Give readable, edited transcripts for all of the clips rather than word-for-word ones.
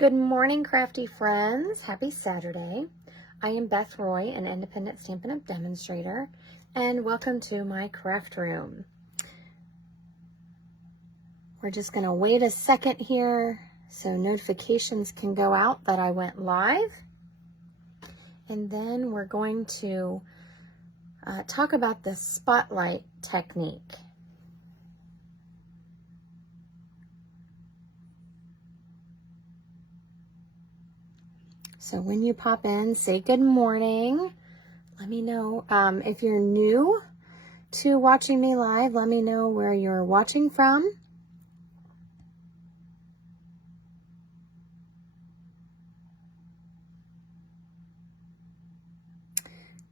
Good morning, crafty friends. Happy Saturday. I am Beth Roy, an independent Stampin' Up! Demonstrator, and welcome to my craft room. We're just going to wait a second here so notifications can go out that I went live. And then we're going to talk about the spotlight technique. So when you pop in, say good morning. Let me know if you're new to watching me live. Let me know where you're watching from.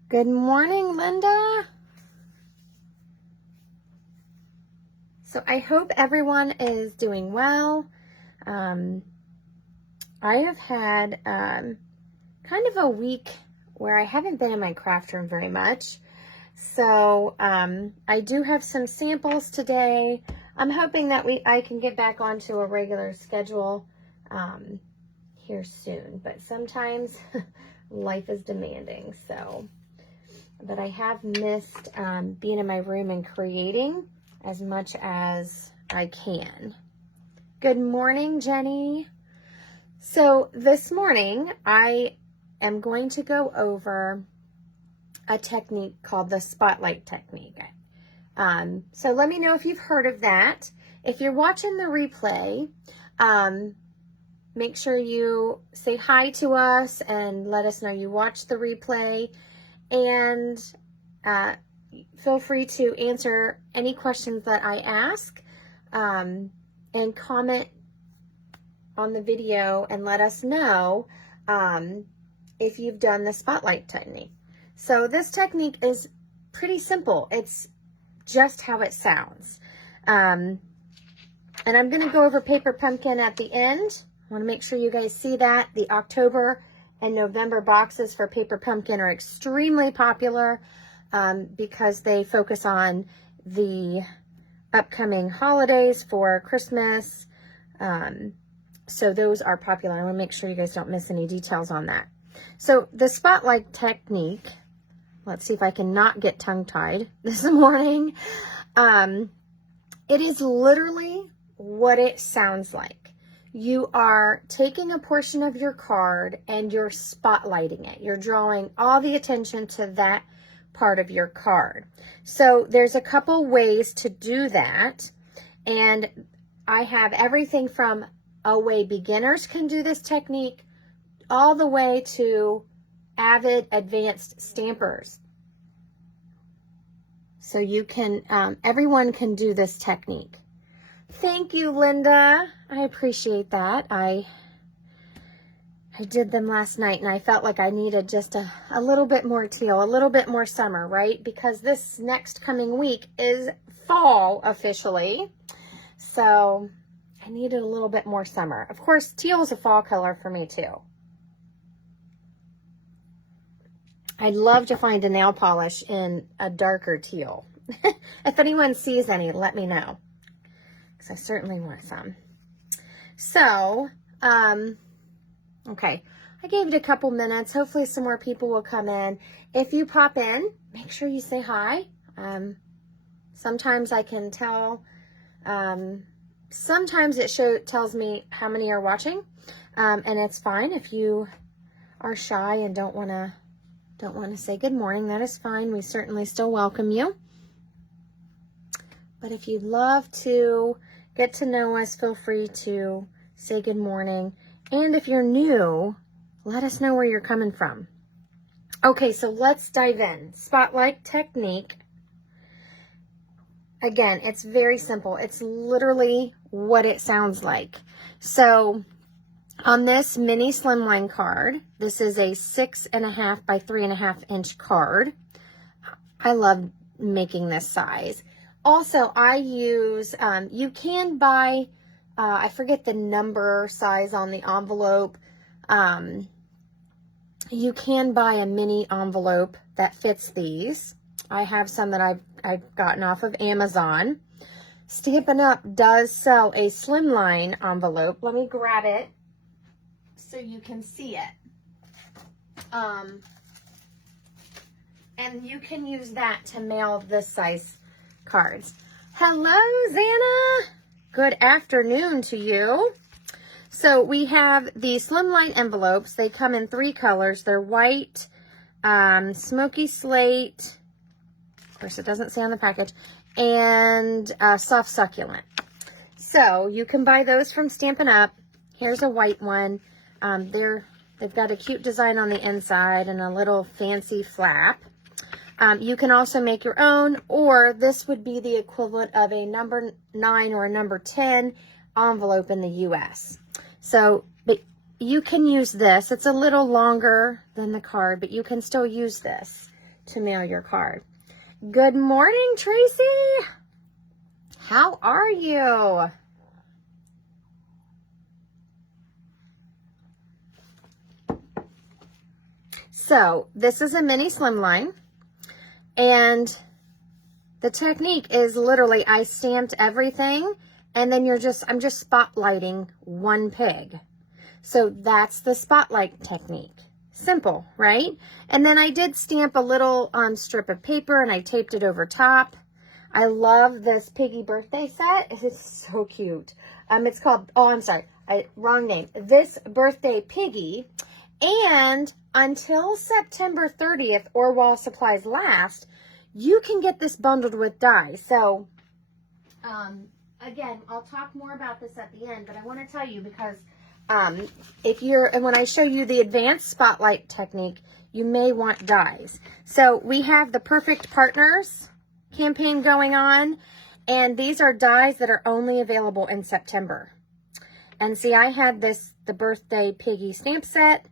Good morning, Linda. So I hope everyone is doing well. I have had kind of a week where I haven't been in my craft room very much. So I do have some samples today. I'm hoping that I can get back onto a regular schedule here soon. But sometimes life is demanding. But I have missed being in my room and creating as much as I can. Good morning, Jenny. So this morning, I am going to go over a technique called the spotlight technique. So let me know if you've heard of that. If you're watching the replay, make sure you say hi to us and let us know you watched the replay. And feel free to answer any questions that I ask and comment on the video and let us know if you've done the spotlight technique. So this technique is pretty simple. It's just how it sounds. And I'm going to go over Paper Pumpkin at the end. I want to make sure you guys see that. The October and November boxes for Paper Pumpkin are extremely popular because they focus on the upcoming holidays for Christmas. So those are popular. I want to make sure you guys don't miss any details on that. So the spotlight technique, let's see if I can not get tongue-tied this morning. It is literally what it sounds like. You are taking a portion of your card and you're spotlighting it. You're drawing all the attention to that part of your card. So there's a couple ways to do that. And I have everything from a way beginners can do this technique all the way to avid advanced stampers. So you can, everyone can do this technique. Thank you, Linda. I appreciate that. I did them last night and I felt like I needed just a little bit more teal, a little bit more summer, right? Because this next coming week is fall officially. So I needed a little bit more summer. Of course, teal is a fall color for me too. I'd love to find a nail polish in a darker teal. If anyone sees any, let me know, because I certainly want some. So, okay, I gave it a couple minutes. Hopefully some more people will come in. If you pop in, make sure you say hi. Sometimes I can tell, sometimes it tells me how many are watching, and it's fine if you are shy and don't want to say good morning. That is fine. We certainly still welcome you. But if you'd love to get to know us, feel free to say good morning. And if you're new, let us know where you're coming from. Okay, so let's dive in. Spotlight technique. Again, it's very simple. It's literally what it sounds like. So on this mini slimline card, this is a 6.5 by 3.5 inch card. I love making this size. Also, I use, you can buy, I forget the number size on the envelope. You can buy a mini envelope that fits these. I have some that I've gotten off of Amazon. Stampin' Up! Does sell a slimline envelope. Let me grab it. so you can see it. And you can use that to mail this size cards. Hello, Xana. Good afternoon to you. So we have the slimline envelopes. They come in 3 colors. They're white, smoky slate, of course it doesn't say on the package, and soft succulent. So you can buy those from Stampin' Up. Here's a white one. They've got a cute design on the inside and a little fancy flap. You can also make your own, or this would be the equivalent of a number 9 or a number 10 envelope in the US. So, but you can use this. It's a little longer than the card, but you can still use this to mail your card. Good morning, Tracy. How are you? So, this is a mini slimline, and the technique is literally I stamped everything, and then I'm just spotlighting one pig. So that's the spotlight technique. Simple, right? And then I did stamp a little strip of paper and I taped it over top. I love this piggy birthday set. It's so cute. It's called, oh, I'm sorry, wrong name. This Birthday Piggy. And until September 30th or while supplies last, you can get this bundled with dies. So, again, I'll talk more about this at the end, but I want to tell you because and when I show you the advanced spotlight technique, you may want dies. So we have the Perfect Partners campaign going on, and these are dies that are only available in September. And see, I had the Birthday Piggy stamp set,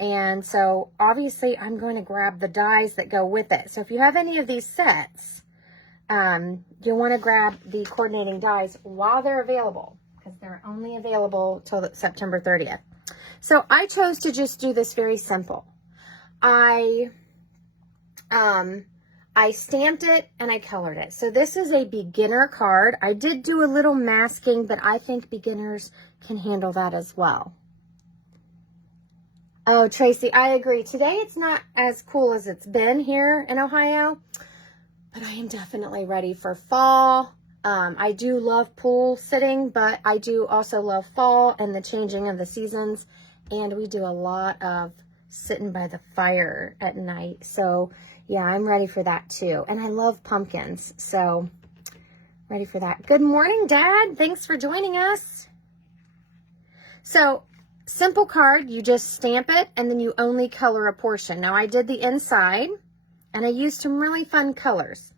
and so obviously I'm going to grab the dies that go with it. So if you have any of these sets, you'll want to grab the coordinating dies while they're available, because they're only available till September 30th. So I chose to just do this very simple. I stamped it and I colored it. So this is a beginner card. I did do a little masking, but I think beginners can handle that as well. Oh, Tracy, I agree. Today it's not as cool as it's been here in Ohio, but I am definitely ready for fall. I do love pool sitting, but I do also love fall and the changing of the seasons. And we do a lot of sitting by the fire at night. So yeah, I'm ready for that too. And I love pumpkins, so ready for that. Good morning, Dad. Thanks for joining us. So simple card, you just stamp it and then you only color a portion. Now I did the inside and I used some really fun colors.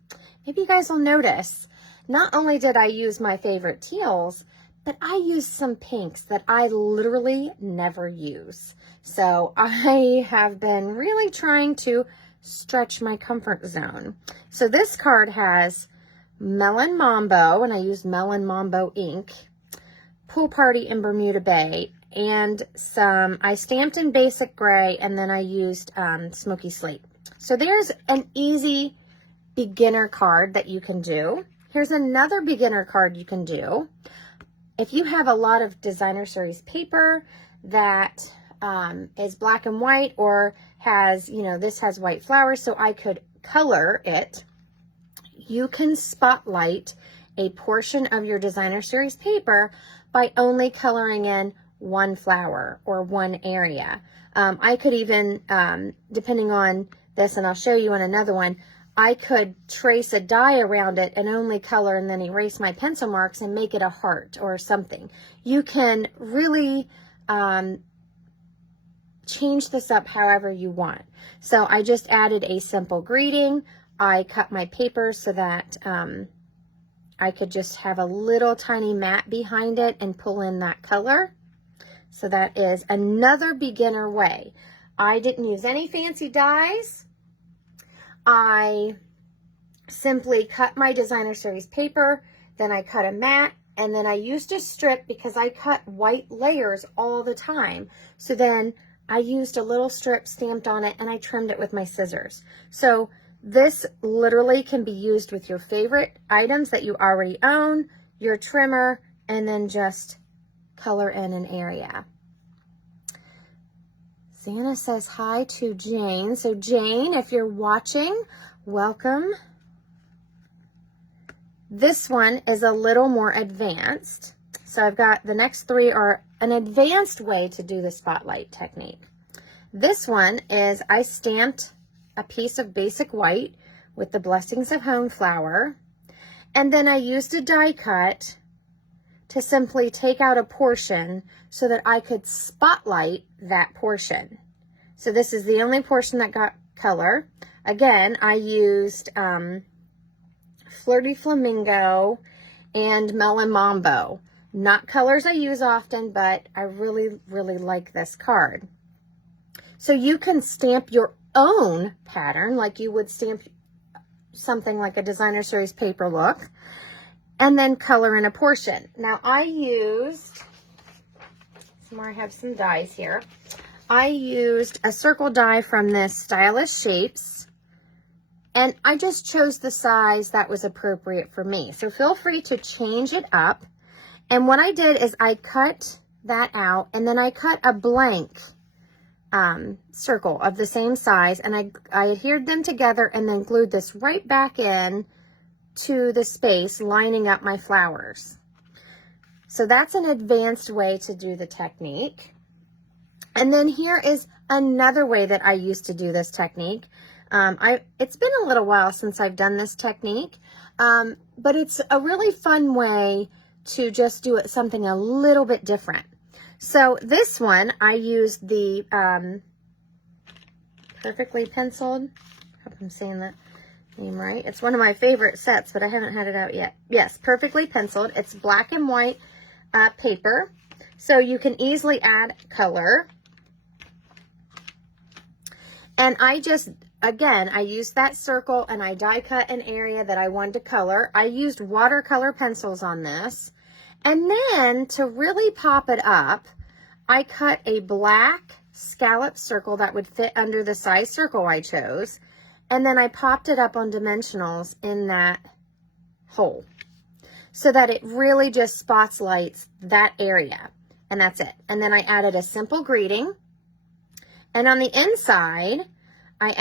Maybe you guys will notice, not only did I use my favorite teals, but I used some pinks that I literally never use. So I have been really trying to stretch my comfort zone. So this card has Melon Mambo, and I used Melon Mambo ink, Pool Party in Bermuda Bay, and I stamped in basic gray, and then I used smoky slate. So there's an easy beginner card that you can do. Here's another beginner card you can do. If you have a lot of designer series paper that is black and white or has, this has white flowers, so I could color it, you can spotlight a portion of your designer series paper by only coloring in one flower or one area. I could even, depending on this, and I'll show you on another one, I could trace a die around it and only color and then erase my pencil marks and make it a heart or something. You can really change this up however you want. So I just added a simple greeting. I cut my paper so that I could just have a little tiny mat behind it and pull in that color. So that is another beginner way. I didn't use any fancy dies. I simply cut my designer series paper, then I cut a mat, and then I used a strip because I cut white layers all the time. So then I used a little strip stamped on it and I trimmed it with my scissors. So this literally can be used with your favorite items that you already own, your trimmer, and then just color in an area. Xana says hi to Jane. So Jane, if you're watching, welcome. This one is a little more advanced. So I've got the next three are an advanced way to do the spotlight technique. This one is I stamped a piece of basic white with the Blessings of Home flower, and then I used a die cut to simply take out a portion so that I could spotlight that portion. So this is the only portion that got color. Again, I used Flirty Flamingo and Melon Mambo. Not colors I use often, but I really, really like this card. So you can stamp your own pattern like you would stamp something like a designer series paper look, and then color in a portion. Now I used, I have some dies here. I used a circle die from this Stylish Shapes, and I just chose the size that was appropriate for me. So feel free to change it up. And what I did is I cut that out, and then I cut a blank circle of the same size, and I adhered them together and then glued this right back in to the space lining up my flowers. So that's an advanced way to do the technique. And then here is another way that I used to do this technique. It's been a little while since I've done this technique, but it's a really fun way to just do it something a little bit different. So this one, I used the Perfectly Penciled. I hope I'm saying that name right. It's one of my favorite sets, but I haven't had it out yet. Yes, Perfectly Penciled. It's black and white paper, so you can easily add color. And I just, again, I used that circle and I die cut an area that I wanted to color. I used watercolor pencils on this. And then to really pop it up, I cut a black scallop circle that would fit under the size circle I chose. And then I popped it up on dimensionals in that hole so that it really just spotlights that area. And that's it. And then I added a simple greeting. And on the inside, I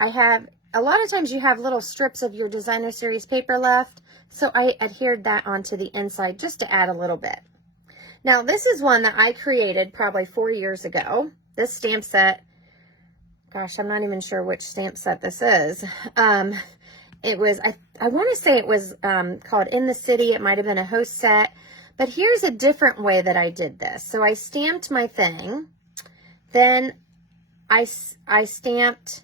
have, a lot of times you have little strips of your designer series paper left. So I adhered that onto the inside just to add a little bit. Now this is one that I created probably 4 years ago. This stamp set, gosh, I'm not even sure which stamp set this is. It was, I want to say it was called In the City. It might have been a host set. But here's a different way that I did this. So I stamped my thing. Then I stamped,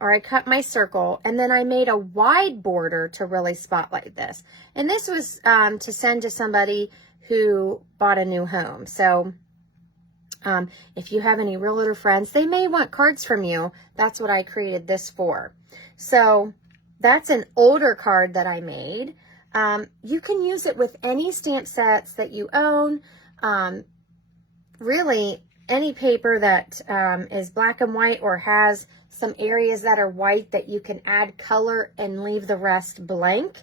or I cut my circle, and then I made a wide border to really spotlight this. And this was to send to somebody who bought a new home. So if you have any realtor friends, they may want cards from you. That's what I created this for. So that's an older card that I made. You can use it with any stamp sets that you own. Really, any paper that is black and white or has some areas that are white that you can add color and leave the rest blank.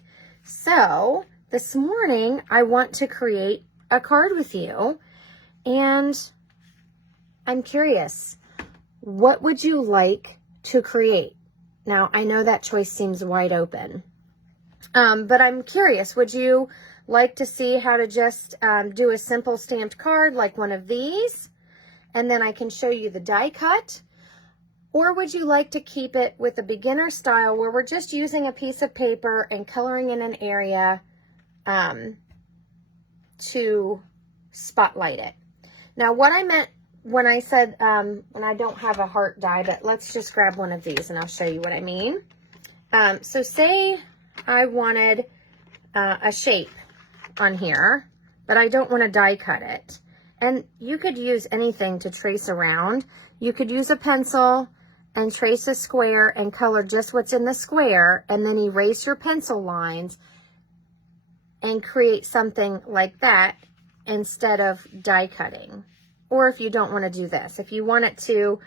So this morning I want to create a card with you, and I'm curious, what would you like to create? Now I know that choice seems wide open, but I'm curious, would you like to see how to just do a simple stamped card like one of these, and then I can show you the die cut? Or would you like to keep it with a beginner style where we're just using a piece of paper and coloring in an area to spotlight it? Now, what I meant when I said, when I don't have a heart die, but let's just grab one of these and I'll show you what I mean. So say I wanted a shape on here, but I don't want to die cut it. And you could use anything to trace around. You could use a pencil and trace a square and color just what's in the square, and then erase your pencil lines and create something like that instead of die cutting. Or if you don't want to do this, if you want it to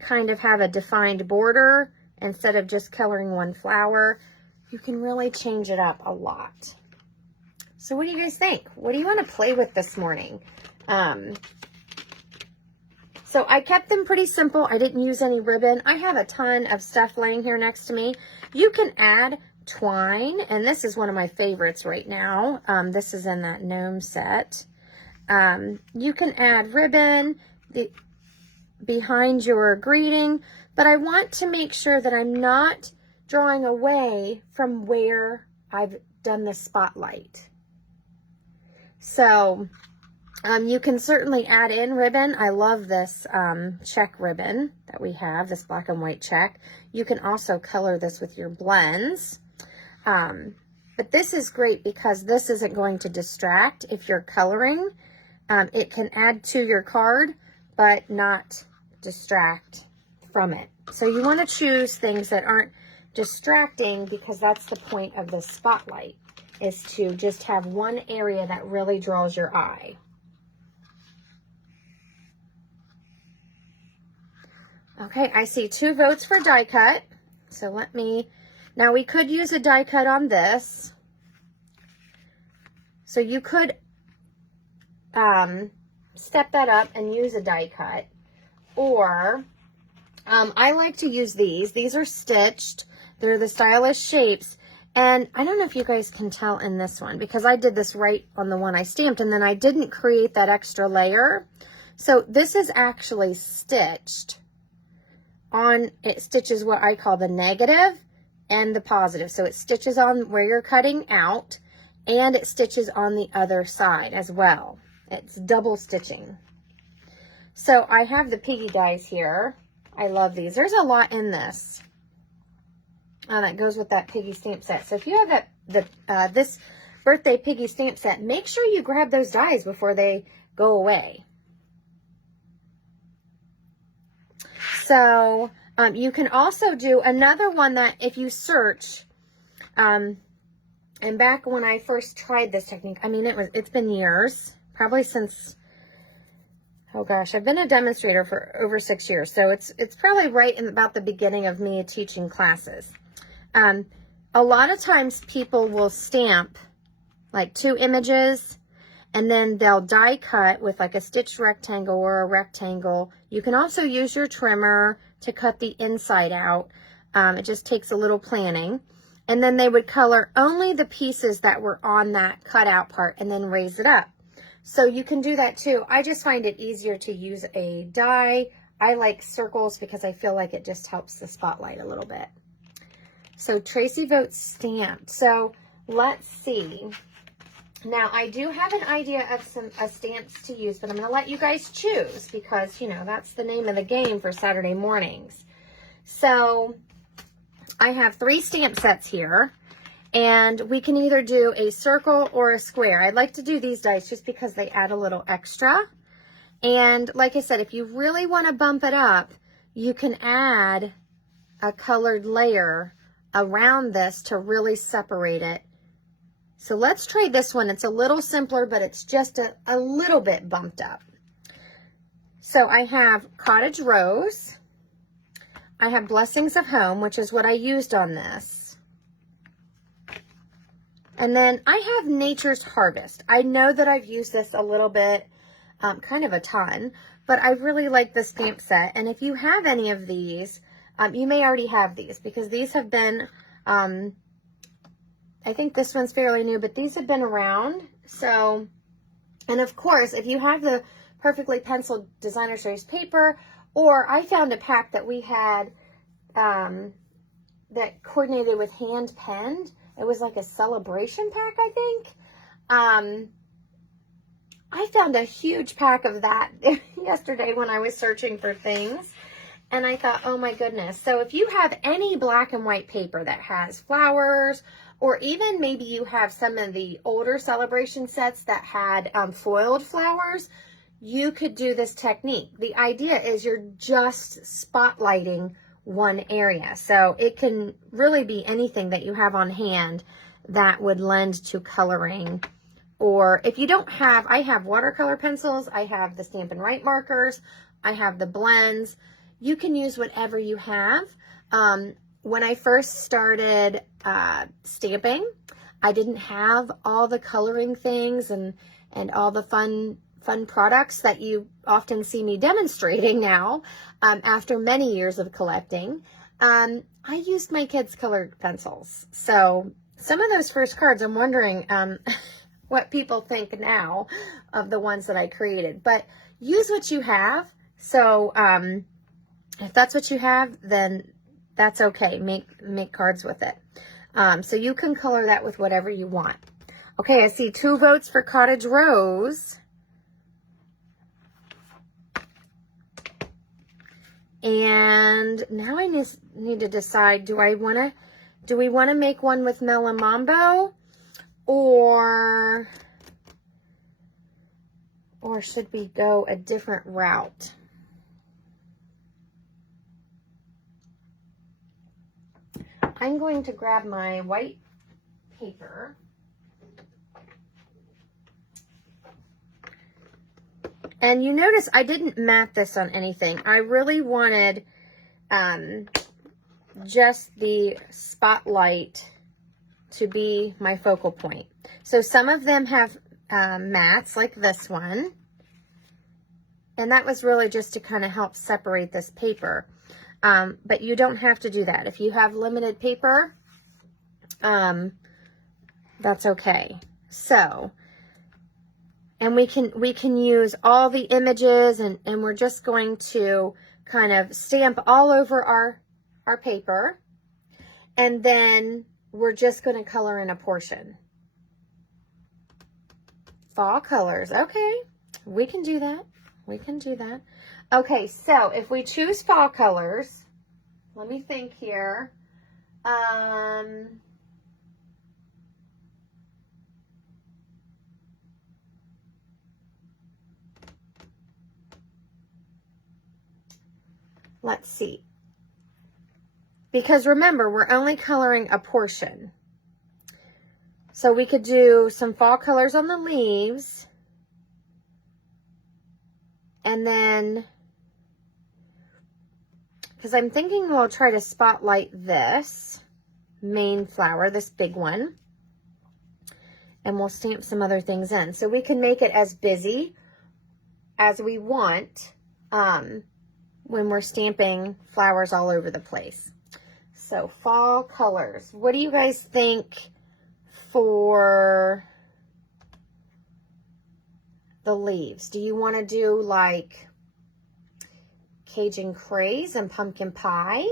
kind of have a defined border instead of just coloring one flower, you can really change it up a lot. So what do you guys think? What do you want to play with this morning? So I kept them pretty simple. I didn't use any ribbon. I have a ton of stuff laying here next to me. You can add twine, and this is one of my favorites right now. This is in that gnome set. You can add ribbon behind your greeting, but I want to make sure that I'm not drawing away from where I've done the spotlight. So you can certainly add in ribbon. I love this check ribbon that we have, this black and white check. You can also color this with your blends. But this is great because this isn't going to distract if you're coloring. It can add to your card, but not distract from it. So you want to choose things that aren't distracting, because that's the point of the spotlight, is to just have one area that really draws your eye. Okay, I see 2 votes for die cut. So let me, now we could use a die cut on this. So you could step that up and use a die cut. Or I like to use these. These are stitched. They're the stylish shapes. And I don't know if you guys can tell in this one, because I did this right on the one I stamped, and then I didn't create that extra layer. So this is actually stitched on, it stitches what I call the negative and the positive. So it stitches on where you're cutting out, and it stitches on the other side as well. It's double stitching. So I have the piggy dies here. I love these. There's a lot in this that goes with that piggy stamp set. So if you have this birthday piggy stamp set, make sure you grab those dies before they go away. So you can also do another one that if you search, and back when I first tried this technique, I mean, it's been years, probably since, oh gosh, I've been a demonstrator for over 6 years. So it's probably right in about the beginning of me teaching classes. A lot of times people will stamp like 2 images, and then they'll die cut with like a stitched rectangle or a rectangle. You can also use your trimmer to cut the inside out. It just takes a little planning. And then they would color only the pieces that were on that cutout part and then raise it up. So you can do that too. I just find it easier to use a die. I like circles because I feel like it just helps the spotlight a little bit. So Tracy votes stamped. So let's see. Now I do have an idea of some stamps to use, but I'm going to let you guys choose because, you know, that's the name of the game for Saturday mornings. So I have 3 stamp sets here, and we can either do a circle or a square. I'd like to do these dice just because they add a little extra. And like I said, if you really want to bump it up, you can add a colored layer around this to really separate it. So let's try this one. It's a little simpler, but it's just a little bit bumped up. So I have Cottage Rose. I have Blessings of Home, which is what I used on this. And then I have Nature's Harvest. I know that I've used this a little bit, kind of a ton, but I really like the stamp set. And if you have any of these, you may already have these because these have been, I think this one's fairly new, but these have been around. So, and of course, if you have the Perfectly Penciled Designer Series paper, or I found a pack that we had that coordinated with hand penned. It was like a celebration pack, I think. I found a huge pack of that yesterday when I was searching for things. And I thought, oh my goodness. So if you have any black and white paper that has flowers, or even maybe you have some of the older celebration sets that had foiled flowers, you could do this technique. The idea is you're just spotlighting one area. So it can really be anything that you have on hand that would lend to coloring. Or if you don't have, I have watercolor pencils, I have the Stampin' Write markers, I have the blends. You can use whatever you have. When I first started stamping, I didn't have all the coloring things and all the fun fun products that you often see me demonstrating now, after many years of collecting, I used my kids' colored pencils. So some of those first cards, I'm wondering what people think now of the ones that I created. But use what you have. So if that's what you have, then that's okay. Make cards with it. So you can color that with whatever you want. Okay, I see 2 votes for Cottage Rose. And now I need to decide, do we want to make one with Melon Mambo, or should we go a different route? I'm going to grab my white paper. And you notice I didn't mat this on anything. I really wanted just the spotlight to be my focal point. So some of them have mats like this one. And that was really just to kind of help separate this paper. But you don't have to do that. If you have limited paper, that's okay. So, and we can use all the images, and we're just going to kind of stamp all over our paper. And then we're just going to color in a portion. Fall colors. Okay, we can do that. We can do that. Okay, so if we choose fall colors, let me think here. Let's see. Because remember, we're only coloring a portion. So we could do some fall colors on the leaves. And then, because I'm thinking we'll try to spotlight this main flower, this big one. And we'll stamp some other things in. So we can make it as busy as we want when we're stamping flowers all over the place. So fall colors. What do you guys think for the leaves? Do you want to do like Cajun craze and pumpkin pie?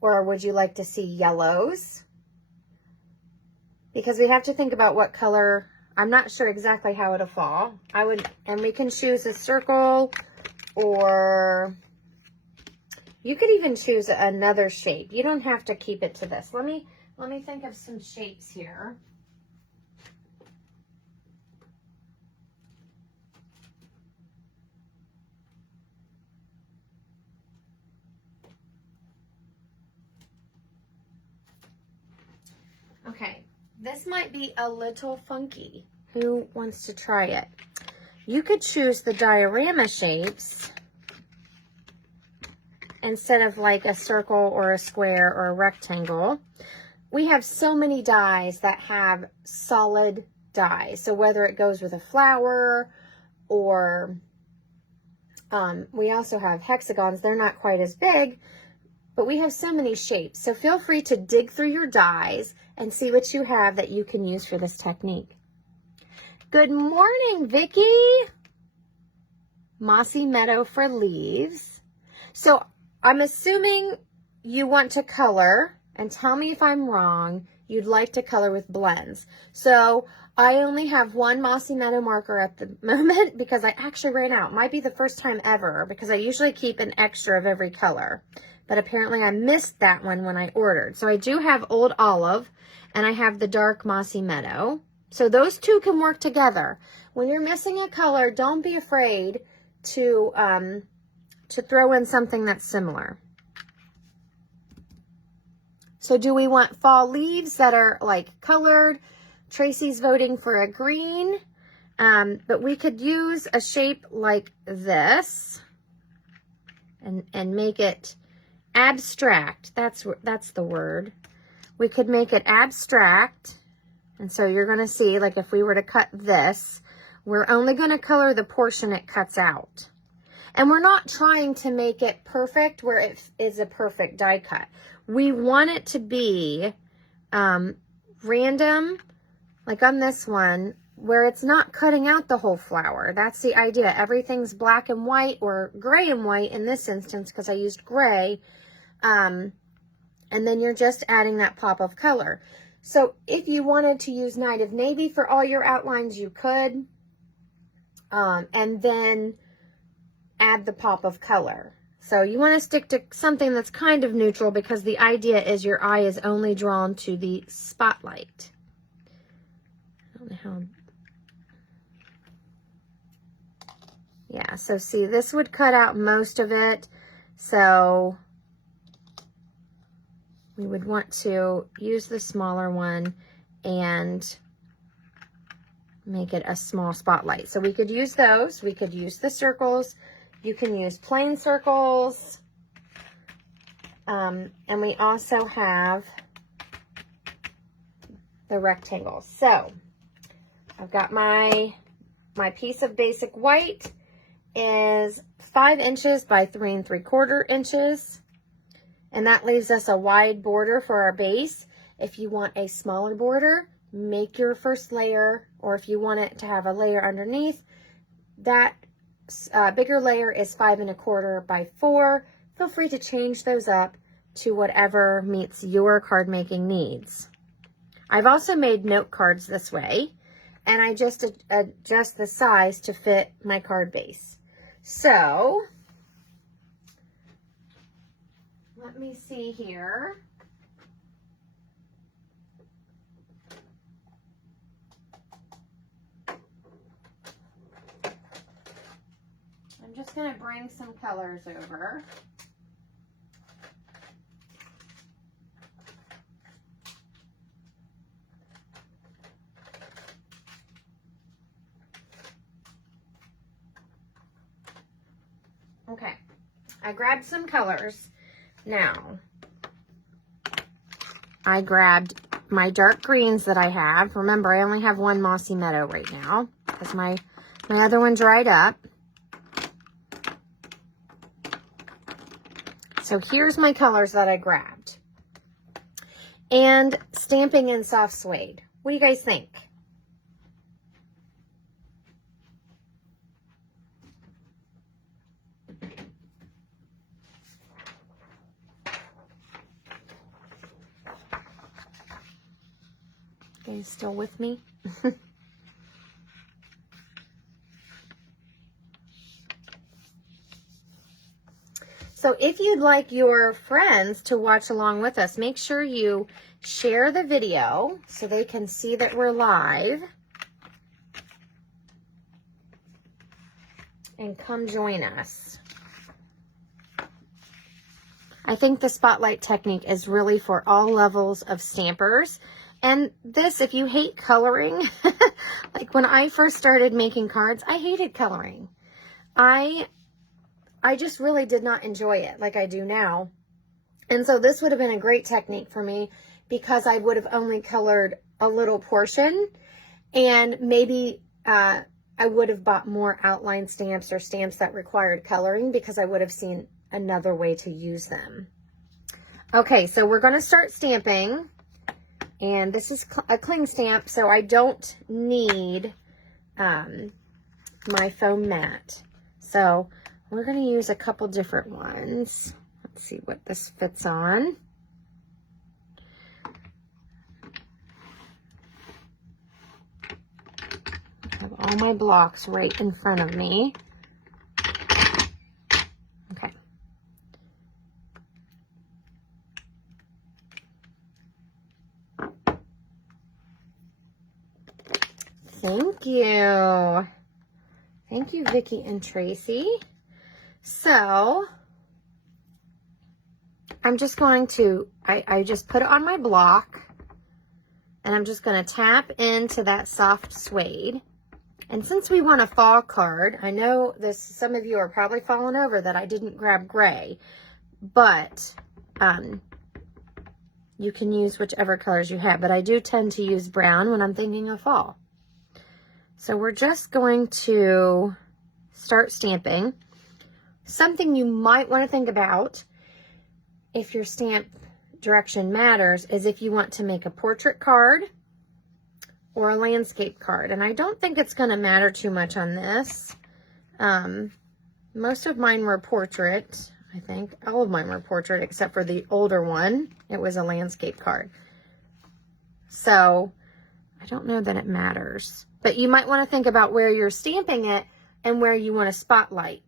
Or would you like to see yellows? Because we have to think about what color. I'm not sure exactly how it'll fall. And we can choose a circle, or you could even choose another shape. You don't have to keep it to this. Let me think of some shapes here. Okay, this might be a little funky. Who wants to try it? You could choose the diorama shapes instead of like a circle or a square or a rectangle. We have so many dies that have solid dies. So whether it goes with a flower, or we also have hexagons. They're not quite as big, but we have so many shapes. So feel free to dig through your dies and see what you have that you can use for this technique. Good morning, Vicki. Mossy Meadow for leaves. So I'm assuming you want to color, and tell me if I'm wrong, you'd like to color with blends. So I only have one Mossy Meadow marker at the moment because I actually ran out. Might be the first time ever, because I usually keep an extra of every color. But apparently I missed that one when I ordered. So I do have Old Olive, and I have the dark Mossy Meadow. So those two can work together. When you're missing a color, don't be afraid to throw in something that's similar. So do we want fall leaves that are like colored? Tracy's voting for a green, but we could use a shape like this and make it abstract. That's the word. We could make it abstract. And so you're going to see, like if we were to cut this, We're only going to color the portion it cuts out. And we're not trying to make it perfect where it is a perfect die cut. We want it to be random, like on this one, where it's not cutting out the whole flower. That's the idea. Everything's black and white, or gray and white in this instance because I used gray. And then you're just adding that pop of color. So if you wanted to use Night of Navy for all your outlines, you could. And then add the pop of color. So you want to stick to something that's kind of neutral because the idea is your eye is only drawn to the spotlight. I don't know how. Yeah, so see, this would cut out most of it. So we would want to use the smaller one and make it a small spotlight. So we could use those. We could use the circles. You can use plain circles. And we also have the rectangles. So I've got my piece of basic white is 5 inches by 3 3/4 inches. And that leaves us a wide border for our base. If you want a smaller border, make your first layer, or if you want it to have a layer underneath, that bigger layer is 5 1/4 by 4. Feel free to change those up to whatever meets your card making needs. I've also made note cards this way, and I just adjust the size to fit my card base. So let me see here. I'm just going to bring some colors over. Okay, I grabbed some colors. Now, I grabbed my dark greens that I have. Remember, I only have one Mossy Meadow right now because my other one dried up. So here's my colors that I grabbed. And Stamping in Soft Suede. What do you guys think? You guys still with me? So if you'd like your friends to watch along with us, make sure you share the video so they can see that we're live. And come join us. I think the spotlight technique is really for all levels of stampers. And this, if you hate coloring, like when I first started making cards, I hated coloring. I just really did not enjoy it like I do now. And so this would have been a great technique for me because I would have only colored a little portion, and maybe I would have bought more outline stamps or stamps that required coloring because I would have seen another way to use them. Okay, so we're going to start stamping, and this is a cling stamp, so I don't need my foam mat. So we're going to use a couple different ones. Let's see what this fits on. I have all my blocks right in front of me. Okay. Thank you. Thank you, Vicki and Tracy. So I'm just going to, I just put it on my block, and I'm just going to tap into that soft suede. And since we want a fall card, I know some of you are probably falling over that I didn't grab gray, but you can use whichever colors you have, but I do tend to use brown when I'm thinking of fall. So we're just going to start stamping. Something you might want to think about if your stamp direction matters is if you want to make a portrait card or a landscape card. And I don't think it's going to matter too much on this. Most of mine were portrait, I think. All of mine were portrait except for the older one. It was a landscape card. So I don't know that it matters. But you might want to think about where you're stamping it and where you want to spotlight.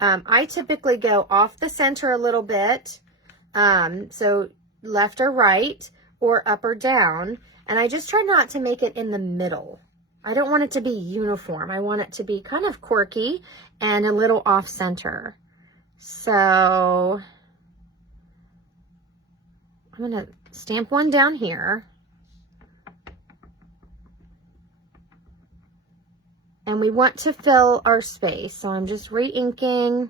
I typically go off the center a little bit. So left or right or up or down. And I just try not to make it in the middle. I don't want it to be uniform. I want it to be kind of quirky and a little off center. So I'm going to stamp one down here. And we want to fill our space. So I'm just re-inking.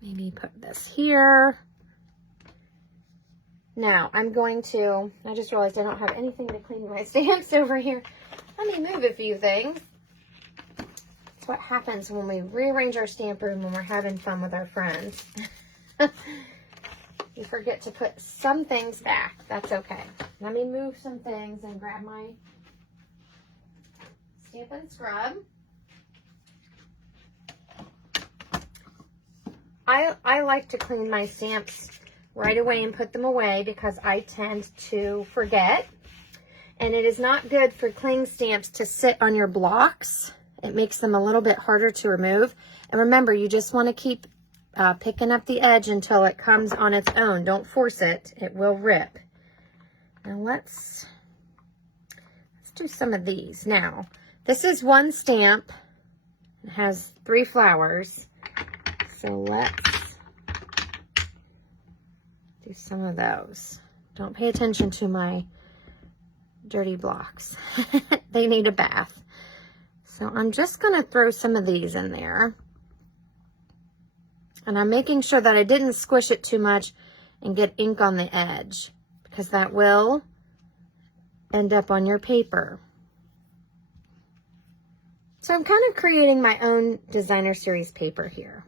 Maybe put this here. Now I'm going to, I just realized I don't have anything to clean my stamps over here. Let me move a few things. That's what happens when we rearrange our stamp room when we're having fun with our friends. You forget to put some things back. That's okay. Let me move some things and grab my Stamp and Scrub. I like to clean my stamps right away and put them away because I tend to forget. And it is not good for cling stamps to sit on your blocks. It makes them a little bit harder to remove. And remember, you just want to keep picking up the edge until it comes on its own. Don't force it. It will rip. Now let's do some of these. Now, this is one stamp. It has 3 flowers. So let's do some of those. Don't pay attention to my dirty blocks. They need a bath. So I'm just going to throw some of these in there. And I'm making sure that I didn't squish it too much and get ink on the edge, because that will end up on your paper. So I'm kind of creating my own designer series paper here.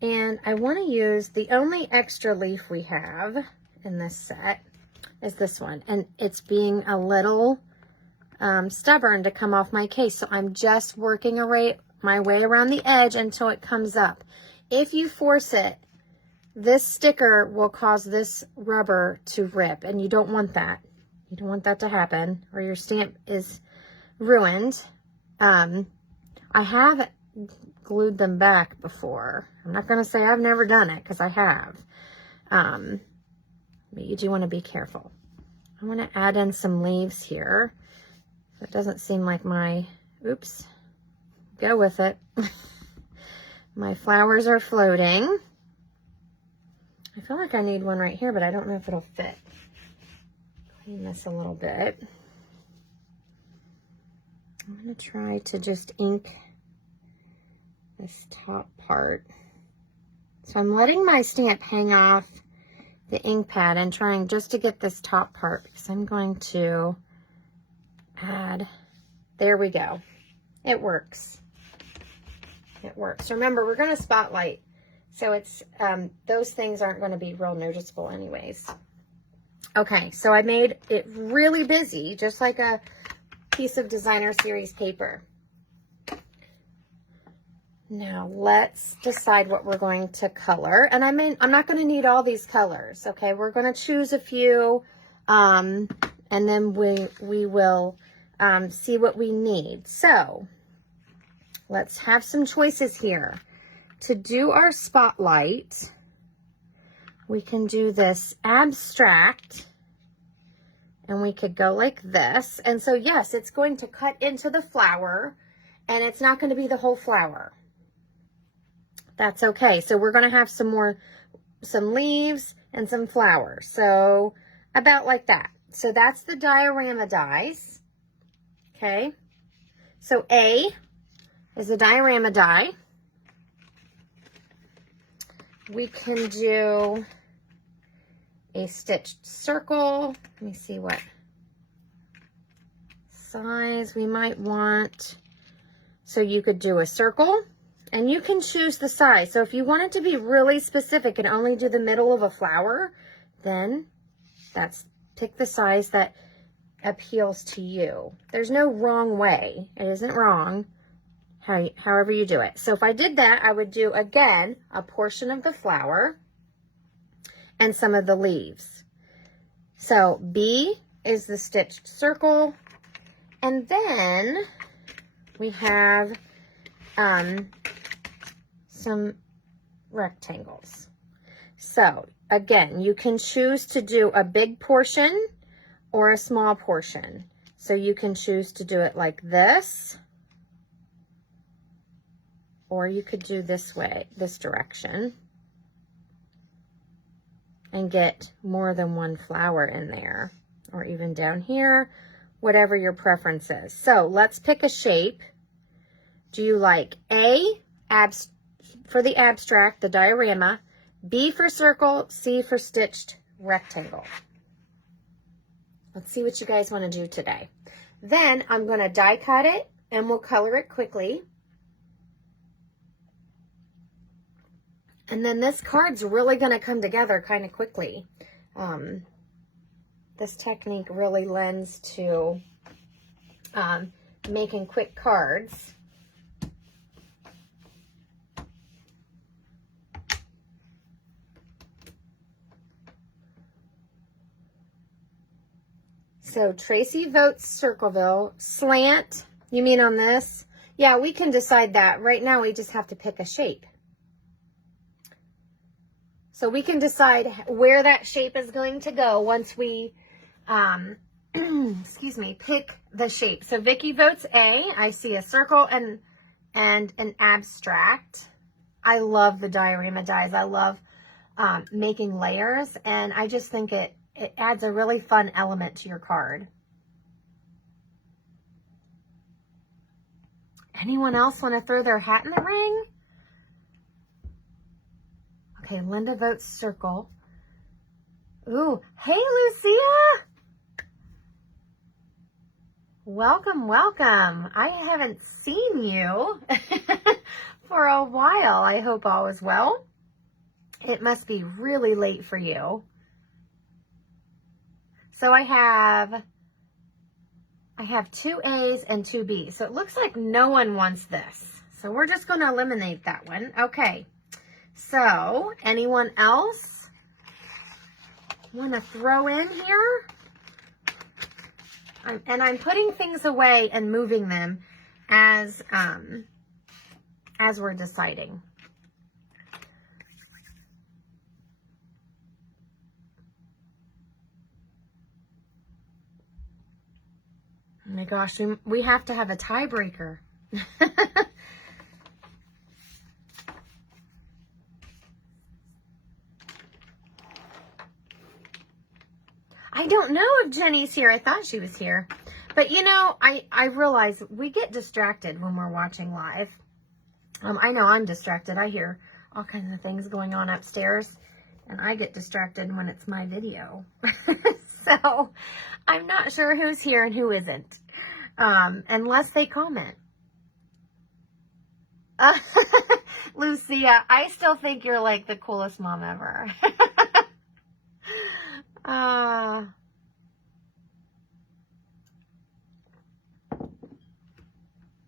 And I want to use the only extra leaf we have in this set is this one. And it's being a little stubborn to come off my case. So I'm just working my way around the edge until it comes up. If you force it, this sticker will cause this rubber to rip. And you don't want that. You don't want that to happen or your stamp is ruined. I have glued them back before. I'm not going to say I've never done it because I have. But you do want to be careful. I want to add in some leaves here. It doesn't seem like my, oops, go with it. My flowers are floating. I feel like I need one right here, but I don't know if it'll fit. Clean this a little bit. I'm going to try to just ink this top part. So I'm letting my stamp hang off the ink pad and trying just to get this top part, because I'm going to add, there we go. It works. It works. Remember, we're going to spotlight. So it's, those things aren't going to be real noticeable anyways. Okay, so I made it really busy, just like a piece of designer series paper. Now let's decide what we're going to color. And I'm not going to need all these colors. Okay, we're going to choose a few, and then we will see what we need. So let's have some choices here. To do our spotlight, we can do this abstract, and we could go like this. And so yes, it's going to cut into the flower, and it's not going to be the whole flower. That's okay. So we're going to have some leaves and some flowers. So about like that. So that's the diorama dies. Okay. So A is a diorama die. we can do a stitched circle. Let me see what size we might want. So you could do a circle, and you can choose the size. So if you want it to be really specific and only do the middle of a flower, then pick the size that appeals to you. There's no wrong way. It isn't wrong, however you do it. So if I did that, I would do, again, a portion of the flower and some of the leaves. So B is the stitched circle, and then we have some rectangles. So again, you can choose to do a big portion or a small portion. So you can choose to do it like this, or you could do this way, this direction, and get more than one flower in there, or even down here, whatever your preference is. So let's pick a shape. Do you like A, for the abstract, the diorama, B for circle, C for stitched rectangle? Let's see what you guys want to do today. Then I'm going to die cut it, and we'll color it quickly. And then this card's really going to come together kind of quickly. This technique really lends to making quick cards. So Tracy votes Circleville. Slant, you mean on this? Yeah, we can decide that. Right now we just have to pick a shape. So we can decide where that shape is going to go once we, excuse me, pick the shape. So Vicki votes A. I see a circle and an abstract. I love the diorama dies. I love making layers, and I just think it adds a really fun element to your card. Anyone else want to throw their hat in the ring? Okay, Linda votes circle. Ooh, hey, Lucia. Welcome, welcome. I haven't seen you for a while. I hope all is well. It must be really late for you. So I have 2 A's and 2 B's. So it looks like no one wants this. So we're just going to eliminate that one. Okay. So anyone else want to throw in here? I'm putting things away and moving them as we're deciding. Oh my gosh, we have to have a tiebreaker. I don't know if Jenny's here. I thought she was here. But you know, I realize we get distracted when we're watching live. I know I'm distracted. I hear all kinds of things going on upstairs, and I get distracted when it's my video. So I'm not sure who's here and who isn't, unless they comment. Lucia, I still think you're like the coolest mom ever.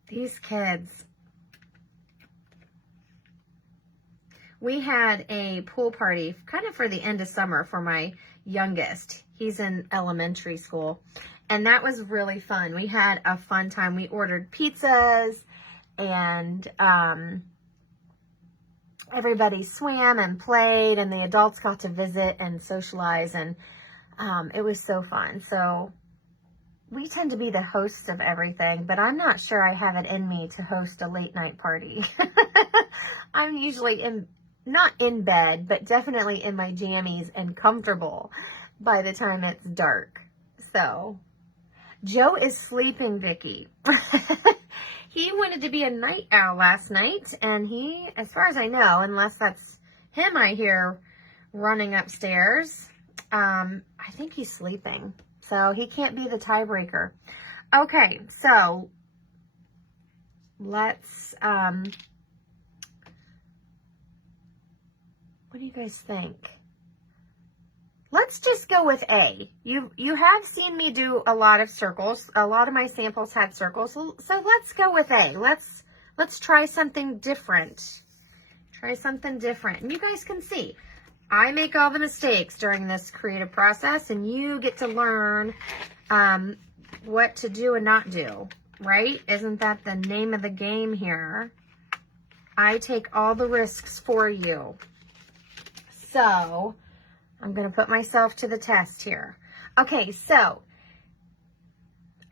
These kids. We had a pool party kind of for the end of summer for my youngest. He's in elementary school, and that was really fun. We had a fun time. We ordered pizzas, and everybody swam and played, and the adults got to visit and socialize, and it was so fun. So we tend to be the hosts of everything, but I'm not sure I have it in me to host a late night party. I'm usually not in bed, but definitely in my jammies and comfortable by the time it's dark. So Joe is sleeping, Vicki. He wanted to be a night owl last night, and he, as far as I know, unless that's him I hear running upstairs. I think he's sleeping, so he can't be the tiebreaker. Okay, so let's, what do you guys think? Let's just go with A. You have seen me do a lot of circles. A lot of my samples had circles, so let's go with A. Let's try something different. Try something different. And you guys can see, I make all the mistakes during this creative process, and you get to learn what to do and not do, right? Isn't that the name of the game here? I take all the risks for you. So I'm going to put myself to the test here. Okay, so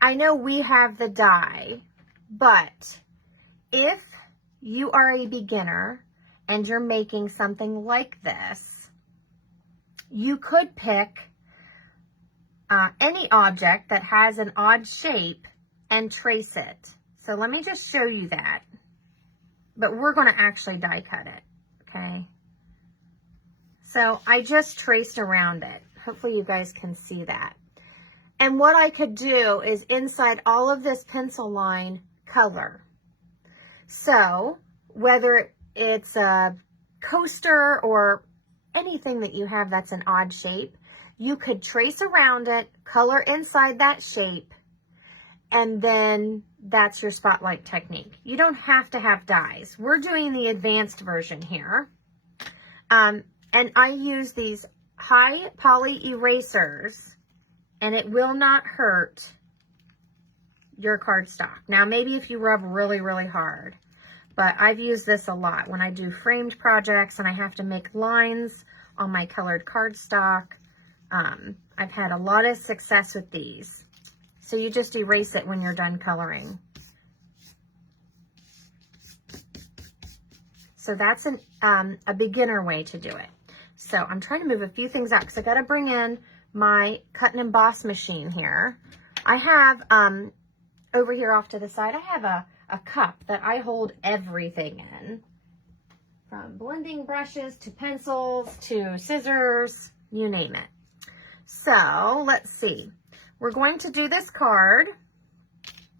I know we have the die, but if you are a beginner and you're making something like this, you could pick any object that has an odd shape and trace it. So let me just show you that. But we're going to actually die cut it, okay? So I just traced around it. Hopefully you guys can see that. And what I could do is inside all of this pencil line, color. So whether it's a coaster or anything that you have that's an odd shape, you could trace around it, color inside that shape, and then that's your spotlight technique. You don't have to have dies. We're doing the advanced version here. And I use these high poly erasers, and it will not hurt your cardstock. Now, maybe if you rub really, really hard, but I've used this a lot when I do framed projects and I have to make lines on my colored cardstock. I've had a lot of success with these. So you just erase it when you're done coloring. So that's a beginner way to do it. So I'm trying to move a few things out because I got to bring in my cut and emboss machine here. I have, over here off to the side, I have a cup that I hold everything in. From blending brushes to pencils to scissors, you name it. So let's see. We're going to do this card.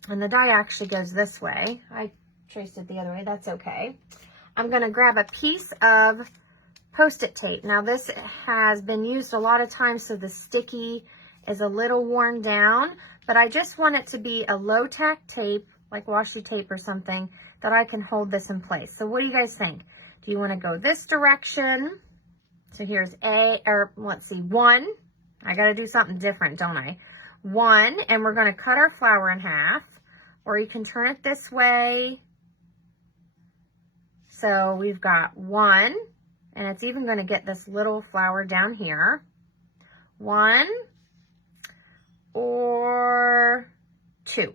And the die actually goes this way. I traced it the other way. That's okay. I'm going to grab a piece of Post-it tape. Now this has been used a lot of times, so the sticky is a little worn down, but I just want it to be a low-tack tape, like washi tape or something, that I can hold this in place. So what do you guys think? Do you want to go this direction? So here's let's see, 1. I got to do something different, don't I? 1, and we're going to cut our flower in half, or you can turn it this way. So we've got 1. And it's even going to get this little flower down here. 1 or 2.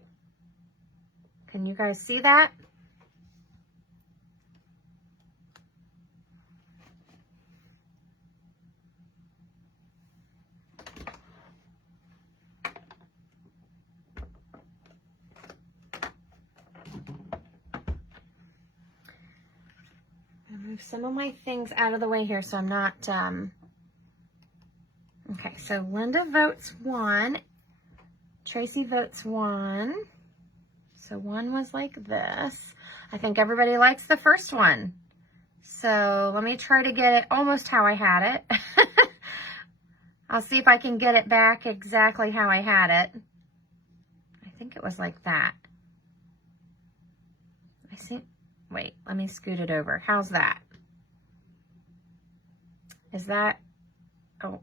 Can you guys see that? Move some of my things out of the way here so I'm not, okay, so Linda votes 1, Tracy votes 1, so 1 was like this. I think everybody likes the first one, so let me try to get it almost how I had it. I'll see if I can get it back exactly how I had it. I think it was like that. I see. Wait, let me scoot it over. How's that? Is that, oh,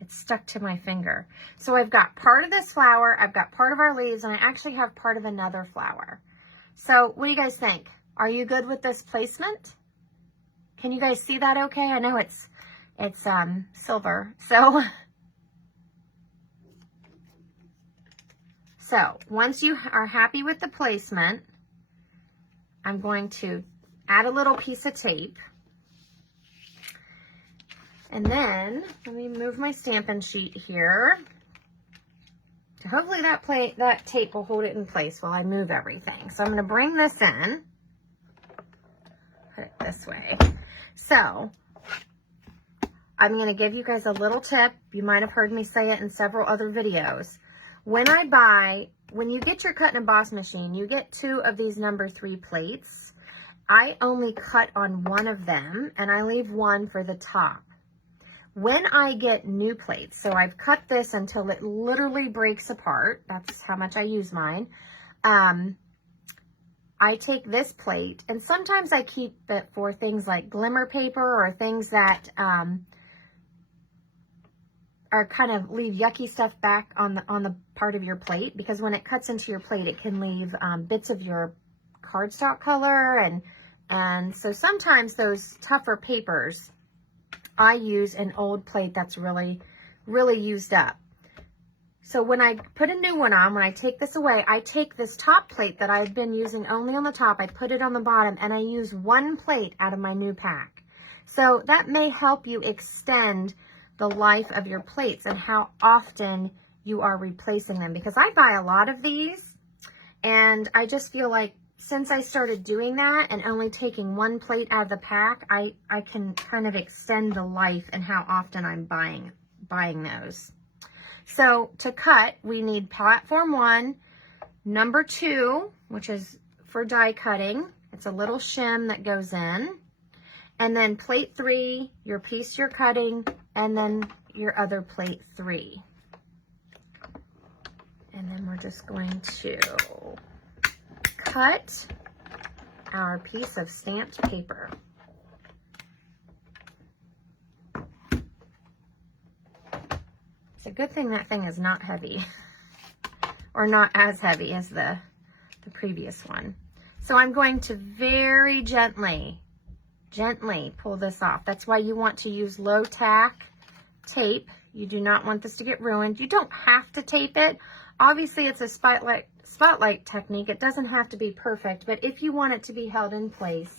it's stuck to my finger. So I've got part of this flower, I've got part of our leaves, and I actually have part of another flower. So what do you guys think? Are you good with this placement? Can you guys see that okay? I know it's silver. So once you are happy with the placement, I'm going to add a little piece of tape. And then, let me move my Stampin' Sheet here. Hopefully that tape will hold it in place while I move everything. So I'm going to bring this in. Put it this way. So I'm going to give you guys a little tip. You might have heard me say it in several other videos. When you get your cut and emboss machine, you get 2 of these number 3 plates. I only cut on 1 of them, and I leave 1 for the top. When I get new plates, so I've cut this until it literally breaks apart. That's how much I use mine. I take this plate, and sometimes I keep it for things like glimmer paper or things that are kind of leave yucky stuff back on the part of your plate, because when it cuts into your plate, it can leave bits of your cardstock color, and so sometimes those tougher papers, I use an old plate that's really, really used up. So when I put a new one on, when I take this away, I take this top plate that I've been using only on the top, I put it on the bottom, and I use 1 plate out of my new pack. So that may help you extend the life of your plates and how often you are replacing them, because I buy a lot of these, and I just feel like since I started doing that and only taking 1 plate out of the pack, I can kind of extend the life and how often I'm buying those. So to cut, we need platform 1, number 2, which is for die cutting. It's a little shim that goes in. And then plate 3, your piece you're cutting, and then your other plate 3. And then we're just going to cut our piece of stamped paper. It's a good thing that thing is not heavy, or not as heavy as the previous one. So I'm going to very gently pull this off. That's why you want to use low tack tape. You do not want this to get ruined. You don't have to tape it. Obviously, it's a spotlight technique. It doesn't have to be perfect, but if you want it to be held in place,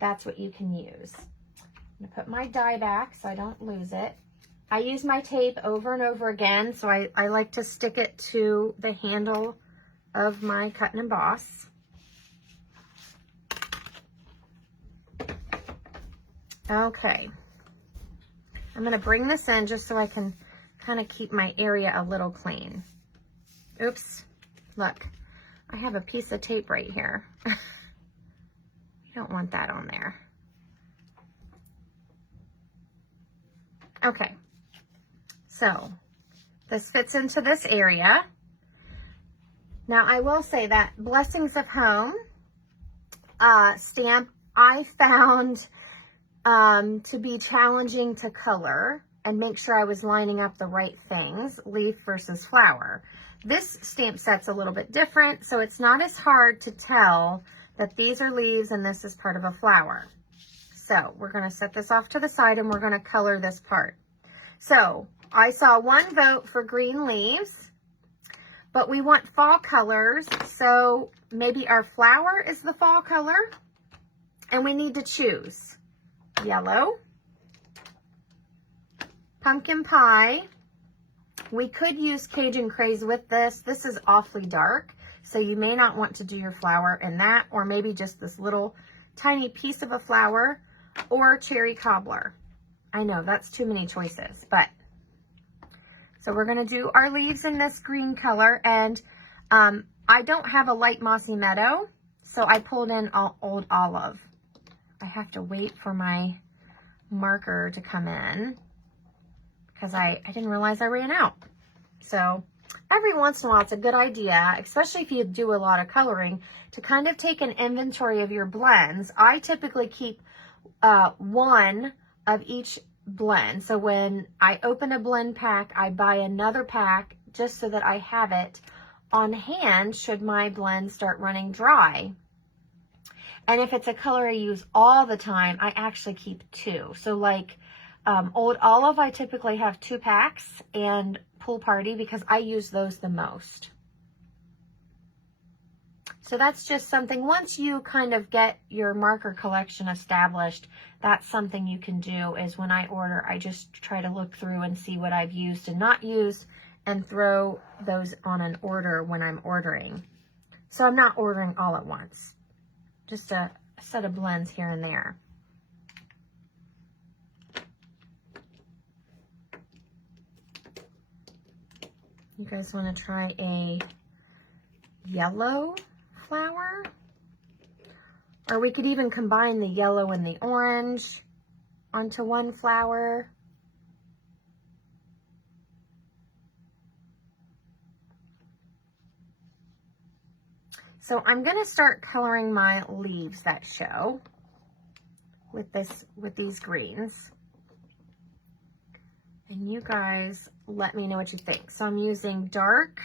that's what you can use. I'm gonna put my die back so I don't lose it. I use my tape over and over again, so I like to stick it to the handle of my cut and emboss. Okay, I'm going to bring this in just so I can kind of keep my area a little clean. Oops, look, I have a piece of tape right here. You don't want that on there. Okay, so this fits into this area. Now I will say that Blessings of Home stamp I found to be challenging to color and make sure I was lining up the right things, leaf versus flower. This stamp set's a little bit different, so it's not as hard to tell that these are leaves and this is part of a flower. So we're going to set this off to the side and we're going to color this part. So I saw 1 vote for green leaves, but we want fall colors, so maybe our flower is the fall color, and we need to choose yellow, pumpkin pie. We could use Cajun Craze with this. This is awfully dark, so you may not want to do your flower in that, or maybe just this little tiny piece of a flower, or cherry cobbler. I know that's too many choices, but so we're going to do our leaves in this green color, and I don't have a light mossy meadow, so I pulled in old olive. I have to wait for my marker to come in because I didn't realize I ran out. So every once in a while, it's a good idea, especially if you do a lot of coloring, to kind of take an inventory of your blends. I typically keep 1 of each blend. So when I open a blend pack, I buy another pack just so that I have it on hand should my blend start running dry. And if it's a color I use all the time, I actually keep 2. So like Old Olive, I typically have 2 packs, and Pool Party, because I use those the most. So that's just something, once you kind of get your marker collection established, that's something you can do, is when I order, I just try to look through and see what I've used and not used and throw those on an order when I'm ordering. So I'm not ordering all at once, just a set of blends here and there. You guys want to try a yellow flower? Or we could even combine the yellow and the orange onto one flower. So I'm going to start coloring my leaves that show with these greens. And you guys let me know what you think. So I'm using dark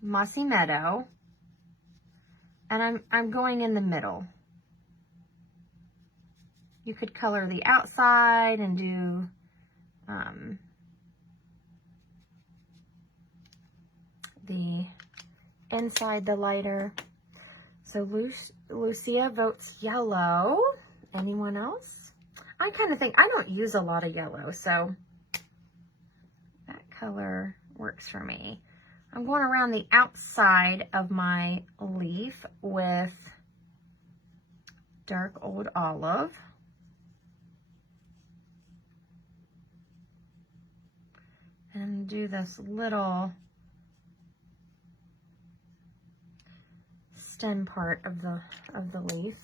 Mossy Meadow, and I'm going in the middle. You could color the outside and do the inside the lighter. So Lucia votes yellow. Anyone else? I kind of think I don't use a lot of yellow, so that color works for me. I'm going around the outside of my leaf with dark old olive. And do this little stem part of the leaf.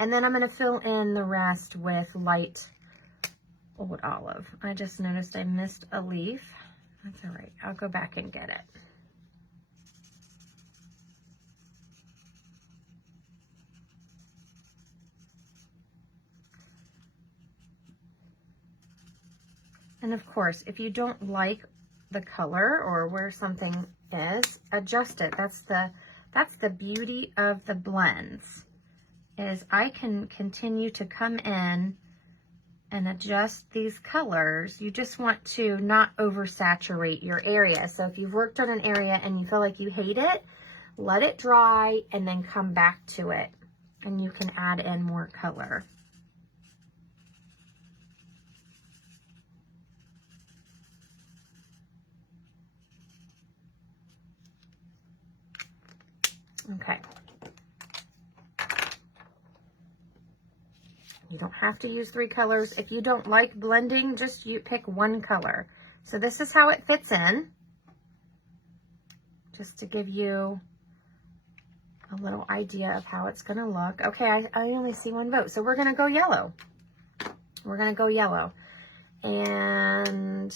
And then I'm going to fill in the rest with light old olive. I just noticed I missed a leaf. That's all right. I'll go back and get it. And of course, if you don't like the color or where something is, adjust it. That's the beauty of the blends, is I can continue to come in and adjust these colors. You just want to not oversaturate your area. So if you've worked on an area and you feel like you hate it, let it dry and then come back to it, and you can add in more color. Okay. You don't have to use 3 colors. If you don't like blending, just pick one color. So this is how it fits in, just to give you a little idea of how it's going to look. Okay, I only see one vote, so we're going to go yellow. We're going to go yellow. And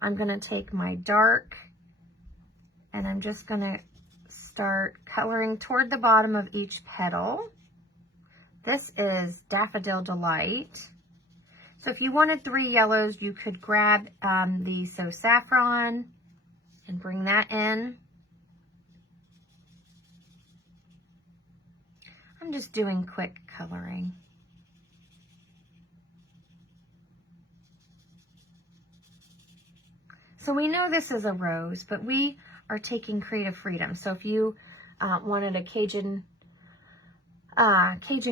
I'm going to take my dark, and I'm just going to start coloring toward the bottom of each petal. This is Daffodil Delight. So if you wanted 3 yellows, you could grab the So Saffron and bring that in. I'm just doing quick coloring. So we know this is a rose, but we are taking creative freedom. So if you wanted a Cajun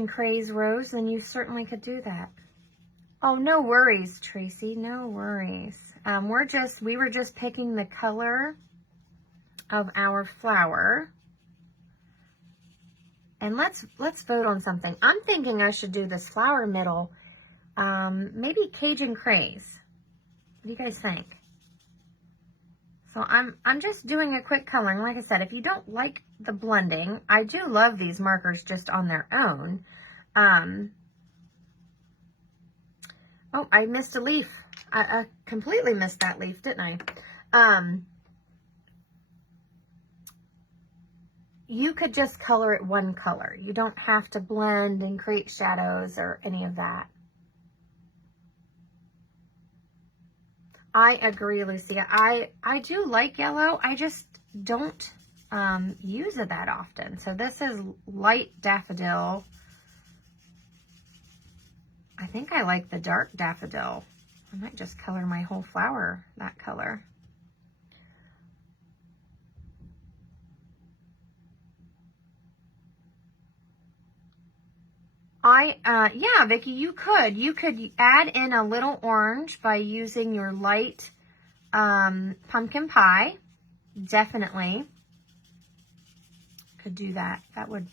Craze rose, then you certainly could do that. Oh, no worries, Tracy, no worries. We were just picking the color of our flower. And let's vote on something. I'm thinking I should do this flower middle, maybe Cajun Craze. What do you guys think? So I'm just doing a quick coloring. Like I said, if you don't like the blending, I do love these markers just on their own. Oh, I missed a leaf. I completely missed that leaf, didn't I? You could just color it one color. You don't have to blend and create shadows or any of that. I agree, Lucia. I do like yellow. I just don't use it that often. So this is light daffodil. I think I like the dark daffodil. I might just color my whole flower that color. Yeah, Vicki, you could add in a little orange by using your light pumpkin pie. Definitely could do that. That would,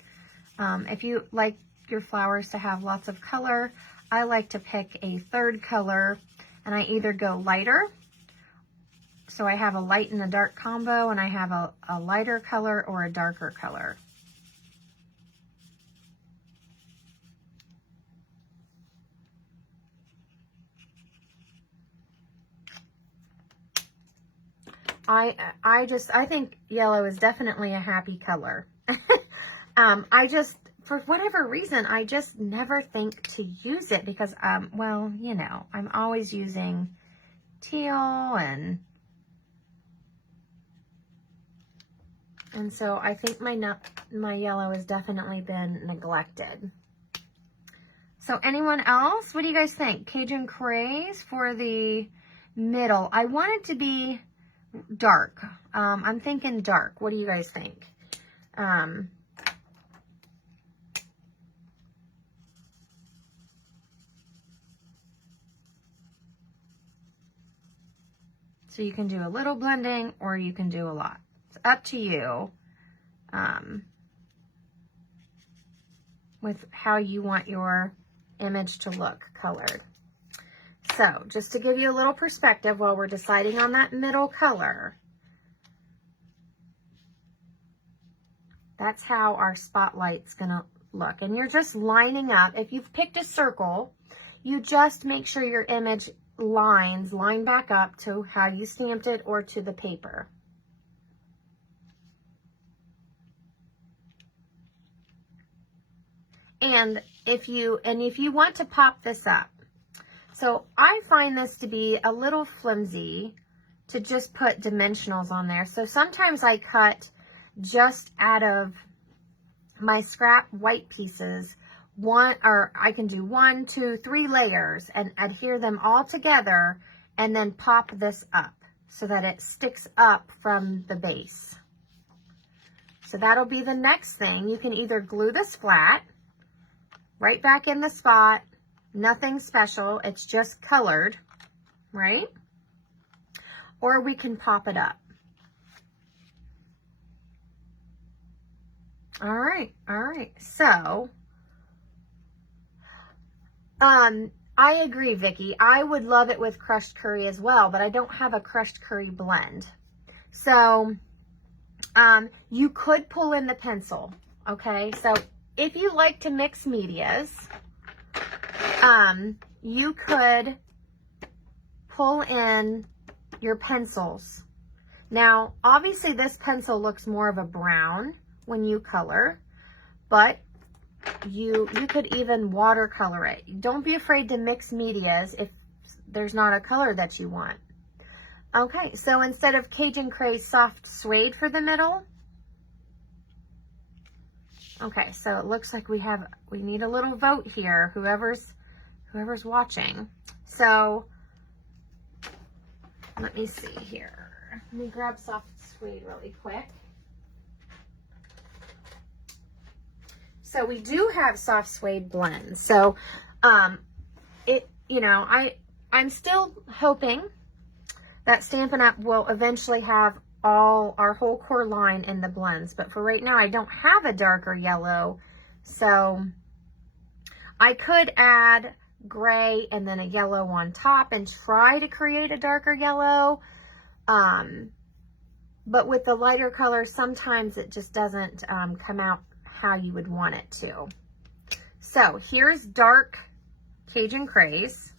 if you like your flowers to have lots of color. I like to pick a third color, and I either go lighter, so I have a light and a dark combo, and I have a lighter color or a darker color. I think yellow is definitely a happy color. For whatever reason, I just never think to use it because, well, you know, I'm always using teal and so I think my yellow has definitely been neglected. So anyone else? What do you guys think? Cajun Craze for the middle. I want it to be dark. I'm thinking dark. What do you guys think? So you can do a little blending or you can do a lot. It's up to you with how you want your image to look colored. So just to give you a little perspective while we're deciding on that middle color, that's how our spotlight's gonna look. And you're just lining up. If you've picked a circle, you just make sure your image line back up to how you stamped it or to the paper. And if you want to pop this up, so I find this to be a little flimsy to just put dimensionals on there. So sometimes I cut just out of my scrap white pieces, I can do 1, 2, 3 layers and adhere them all together and then pop this up so that it sticks up from the base. So that'll be the next thing. You can either glue this flat, right back in the spot, nothing special, it's just colored, right? Or we can pop it up. All right. So, I agree, Vicki. I would love it with crushed curry as well, but I don't have a crushed curry blend. So, you could pull in the pencil, okay? So, if you like to mix medias, you could pull in your pencils. Now, obviously this pencil looks more of a brown when you color, but you could even watercolor it. Don't be afraid to mix medias if there's not a color that you want. Okay, so instead of Cajun Craze Soft Suede for the middle, okay, so it looks like we need a little vote here, whoever's watching. So let me see here. Let me grab Soft Suede really quick. So we do have Soft Suede blends. So I'm still hoping that Stampin' Up! Will eventually have our whole core line in the blends. But for right now, I don't have a darker yellow. So I could add gray and then a yellow on top and try to create a darker yellow. But with the lighter colors, sometimes it just doesn't come out how you would want it to. So here's dark Cajun Craze.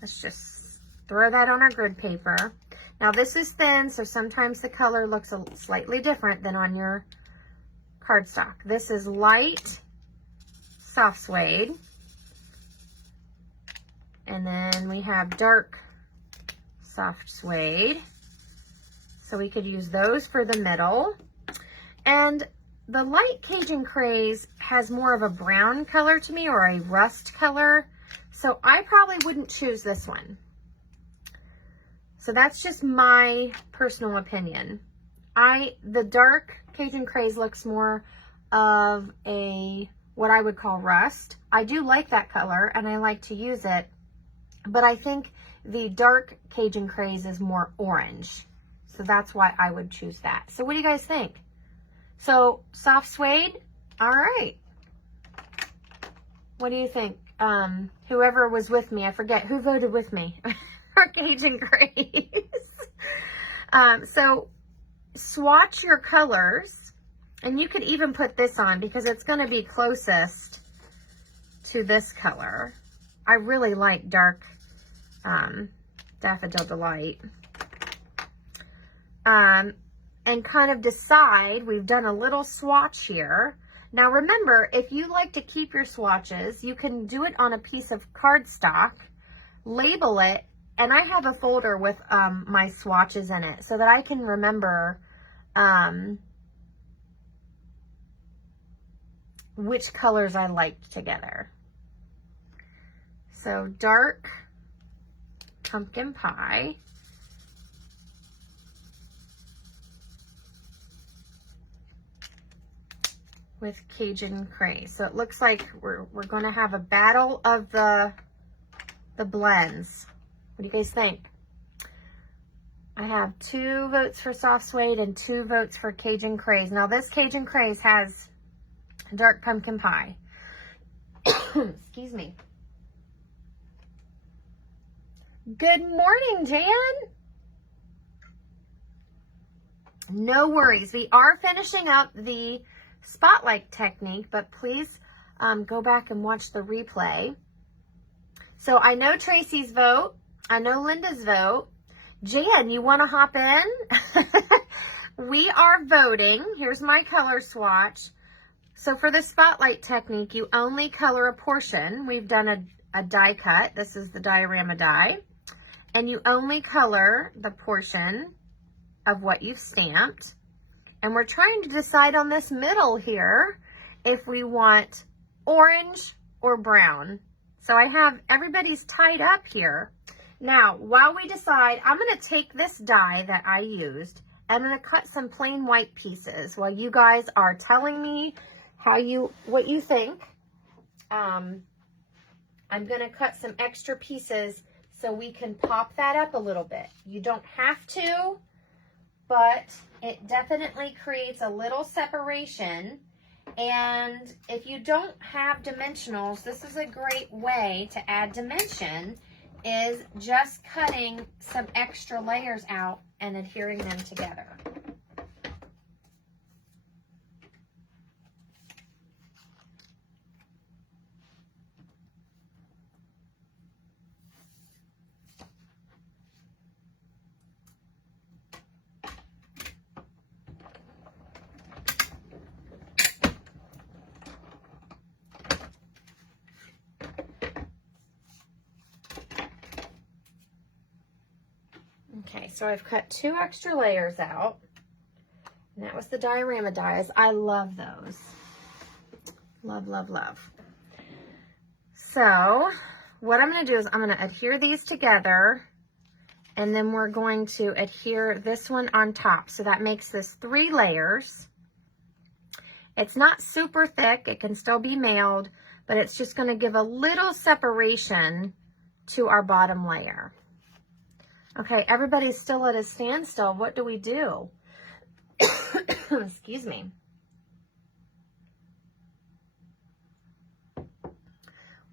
Let's just throw that on our grid paper. Now this is thin, so sometimes the color looks slightly different than on your cardstock. This is light Soft Suede. And then we have dark Soft Suede. So we could use those for the middle. And the light Cajun Craze has more of a brown color to me, or a rust color. So I probably wouldn't choose this one. So that's just my personal opinion. The dark Cajun Craze looks more of what I would call rust. I do like that color and I like to use it, but I think the dark Cajun Craze is more orange. So that's why I would choose that. So what do you guys think? So Soft Suede, all right. What do you think? whoever was with me, I forget who voted with me for Cajun Craze. So swatch your colors, and you could even put this on because it's going to be closest to this color. I really like dark Daffodil Delight. And kind of decide, we've done a little swatch here. Now remember, if you like to keep your swatches, you can do it on a piece of cardstock, label it, and I have a folder with my swatches in it so that I can remember which colors I liked together. So dark pumpkin pie. With Cajun Craze. So it looks like we're going to have a battle of the blends. What do you guys think? I have 2 votes for Soft Suede and 2 votes for Cajun Craze. Now this Cajun Craze has dark pumpkin pie. Excuse me. Good morning, Jan. No worries. We are finishing up the spotlight technique, but please go back and watch the replay. So I know Tracy's vote. I know Linda's vote. Jan, you want to hop in? We are voting. Here's my color swatch. So for the spotlight technique, you only color a portion. We've done a die cut. This is the diorama die. And you only color the portion of what you've stamped. And we're trying to decide on this middle here if we want orange or brown. So I have everybody's tied up here. Now, while we decide, I'm going to take this die that I used and I'm going to cut some plain white pieces while you guys are telling me what you think. I'm going to cut some extra pieces so we can pop that up a little bit. You don't have to, but it definitely creates a little separation. And if you don't have dimensionals, this is a great way to add dimension, is just cutting some extra layers out and adhering them together. Okay, so I've cut 2 extra layers out, and that was the diorama dies. I love those. Love, love, love. So what I'm going to do is I'm going to adhere these together, and then we're going to adhere this one on top. So that makes this 3 layers. It's not super thick. It can still be mailed, but it's just going to give a little separation to our bottom layer. Okay, everybody's still at a standstill. What do we do? Excuse me.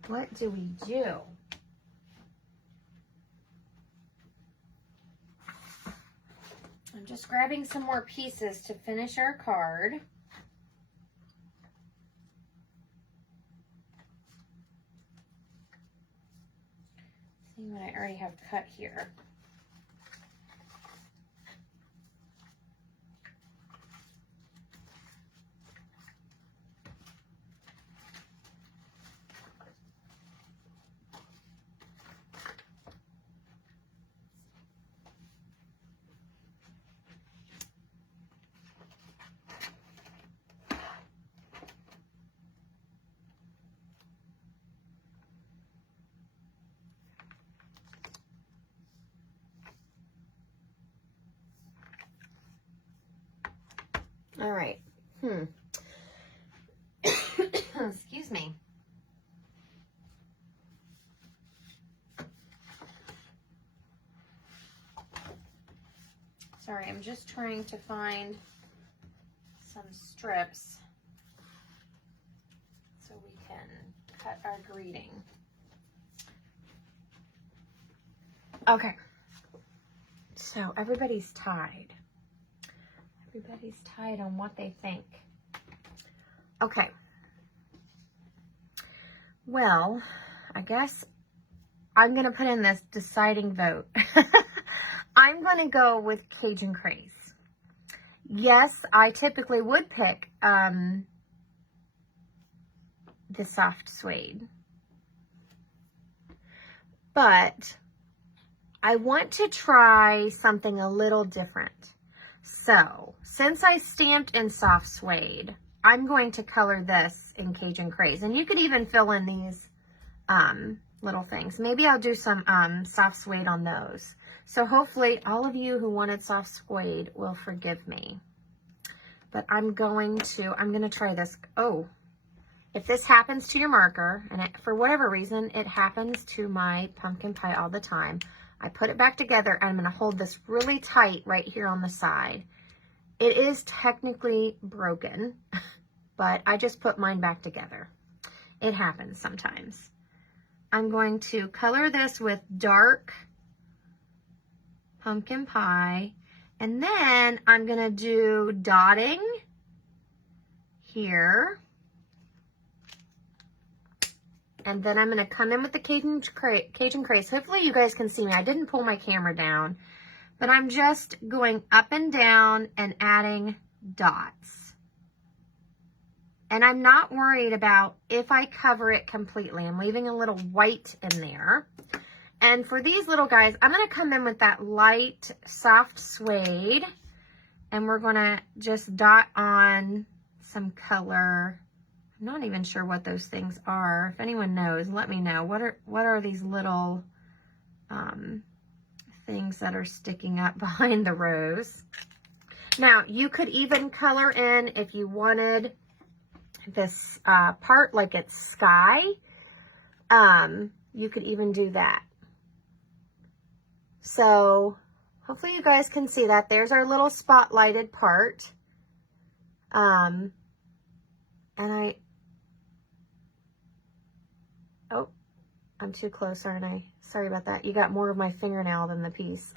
What do we do? I'm just grabbing some more pieces to finish our card. See what I already have cut here. All right. Excuse me. Sorry, I'm just trying to find some strips so we can cut our greeting. Okay. So everybody's tied. Everybody's tied on what they think. Okay. Well, I guess I'm going to put in this deciding vote. I'm going to go with Cajun Craze. Yes, I typically would pick the soft suede. But I want to try something a little different. So, since I stamped in soft suede, I'm going to color this in Cajun Craze. And you could even fill in these little things. Maybe I'll do some soft suede on those. So hopefully all of you who wanted soft suede will forgive me. But I'm going to try this. Oh, if this happens to your marker, and for whatever reason, it happens to my pumpkin pie all the time, I put it back together and I'm going to hold this really tight right here on the side. It is technically broken, but I just put mine back together. It happens sometimes. I'm going to color this with dark pumpkin pie, and then I'm going to do dotting here. And then I'm going to come in with the Cajun Craze. Hopefully you guys can see me. I didn't pull my camera down, but I'm just going up and down and adding dots. And I'm not worried about if I cover it completely. I'm leaving a little white in there. And for these little guys, I'm going to come in with that light, soft suede. And we're going to just dot on some color. I'm not even sure what those things are. If anyone knows, let me know. What are these little things that are sticking up behind the rose? Now, you could even color in, if you wanted, this part like it's sky. You could even do that. So hopefully you guys can see that. There's our little spotlighted part. And oh, I'm too close, aren't I? Sorry about that. You got more of my fingernail than the piece.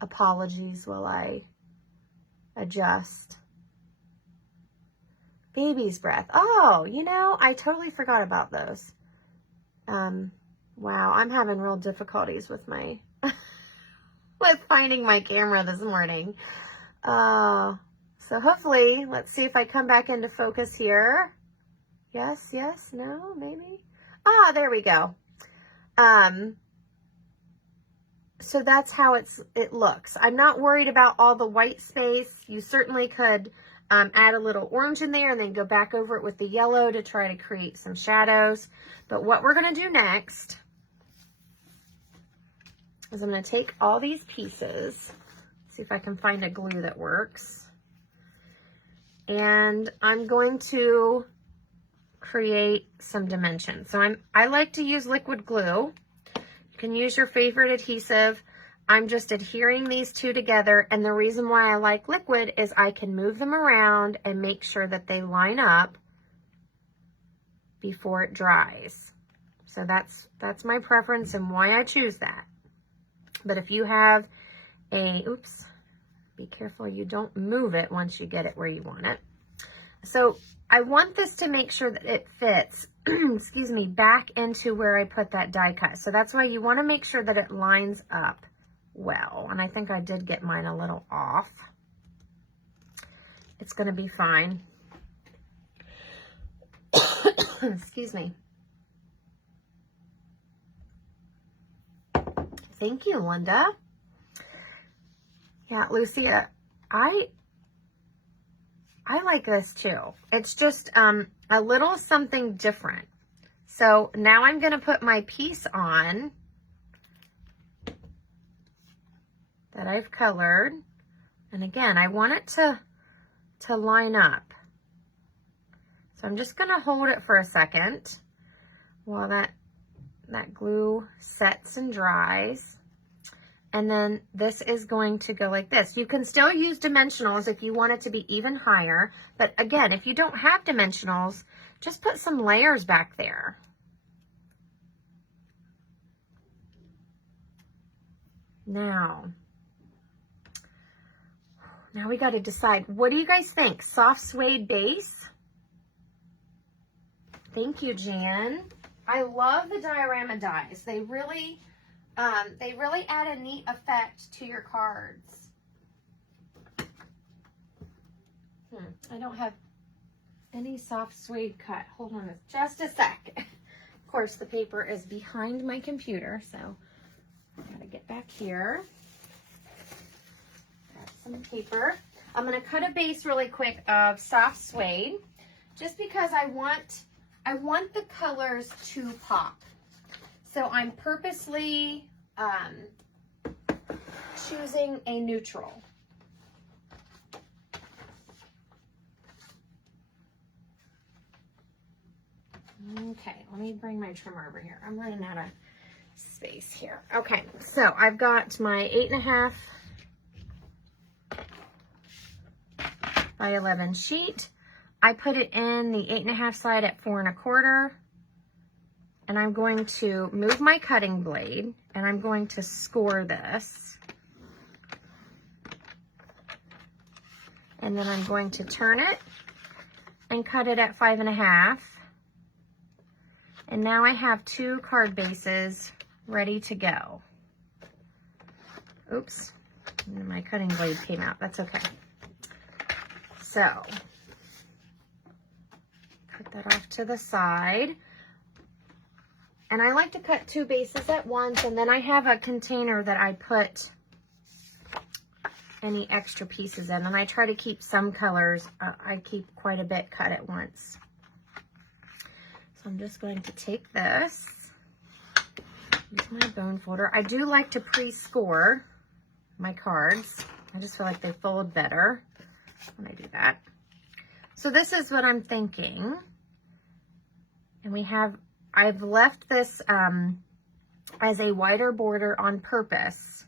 Apologies while I adjust. Baby's breath. Oh, you know, I totally forgot about those. Wow, I'm having real difficulties with my, with finding my camera this morning. So hopefully, let's see if I come back into focus here. Yes, yes, no, maybe. Ah, there we go. So that's how it looks. I'm not worried about all the white space. You certainly could add a little orange in there and then go back over it with the yellow to try to create some shadows. But what we're going to do next is I'm going to take all these pieces, see if I can find a glue that works, and I'm going to create some dimensions. So I like to use liquid glue. You can use your favorite adhesive. I'm just adhering these two together, and the reason why I like liquid is I can move them around and make sure that they line up before it dries. So that's my preference and why I choose that. But if you have oops, be careful you don't move it once you get it where you want it. So I want this to make sure that it fits, excuse me, back into where I put that die cut. So that's why you want to make sure that it lines up well. And I think I did get mine a little off. It's going to be fine. Excuse me. Thank you, Linda. Yeah, Lucia, I like this too. It's just a little something different. So now I'm going to put my piece on that I've colored. And again, I want it to line up. So I'm just going to hold it for a second while that glue sets and dries. And then this is going to go like this. You can still use dimensionals if you want it to be even higher. But again, if you don't have dimensionals, just put some layers back there. Now we got to decide, what do you guys think? Soft suede base? Thank you, Jan. I love the diorama dies. They really add a neat effect to your cards. I don't have any soft suede cut. Hold on just a sec. Of course, the paper is behind my computer, so I gotta get back here. Grab some paper. I'm gonna cut a base really quick of soft suede, just because I want the colors to pop. So I'm purposely choosing a neutral. Okay, let me bring my trimmer over here. I'm running out of space here. Okay, so I've got my 8.5 by 11 sheet. I put it in the 8.5 side at 4 1/4. And I'm going to move my cutting blade and I'm going to score this. And then I'm going to turn it and cut it at 5 1/2. And now I have 2 card bases ready to go. Oops, my cutting blade came out. That's okay. So, put that off to the side. And I like to cut 2 bases at once, and then I have a container that I put any extra pieces in, and I try to keep some colors. I keep quite a bit cut at once. So I'm just going to take this, use my bone folder. I do like to pre-score my cards. I just feel like they fold better when I do that. So this is what I'm thinking. And I've left this as a wider border on purpose.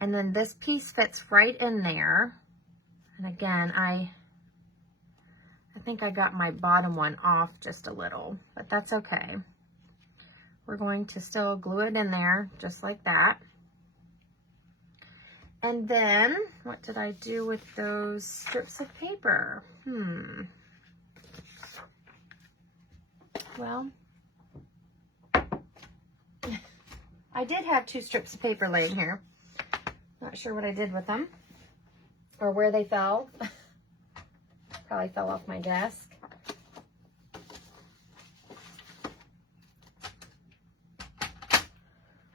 And then this piece fits right in there. And again, I think I got my bottom one off just a little, but that's okay. We're going to still glue it in there just like that. And then, what did I do with those strips of paper? Well, I did have 2 strips of paper laying here. Not sure what I did with them or where they fell. Probably fell off my desk.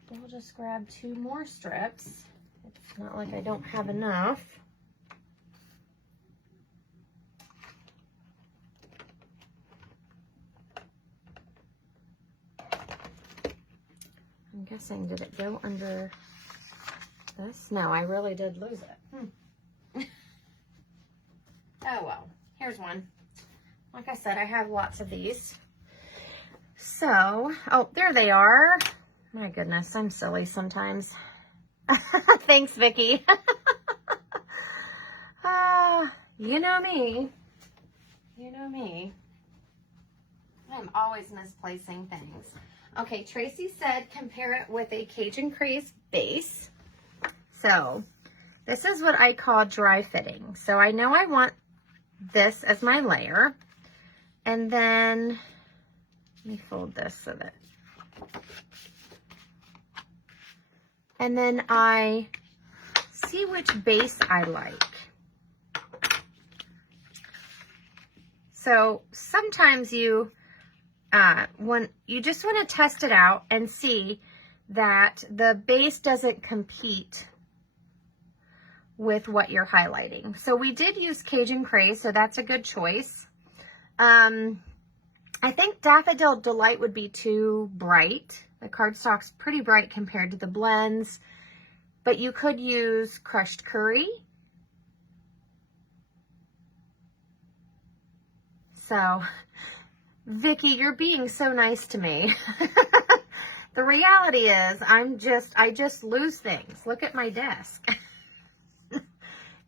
We'll just grab 2 more strips. It's not like I don't have enough. I'm guessing, did it go under this? No, I really did lose it. Oh well, here's one. Like I said, I have lots of these. So, oh, there they are. My goodness, I'm silly sometimes. Thanks, Vicki. You know me. You know me. I'm always misplacing things. Okay, Tracy said compare it with a Cajun Craze base. So this is what I call dry fitting. So I know I want this as my layer. And then, let me fold this so that, and then I see which base I like. So sometimes when you just want to test it out and see that the base doesn't compete with what you're highlighting. So we did use Cajun Craze, so that's a good choice. I think Daffodil Delight would be too bright. The cardstock's pretty bright compared to the blends, but you could use Crushed Curry. So, Vicki, you're being so nice to me. The reality is I just lose things. Look at my desk.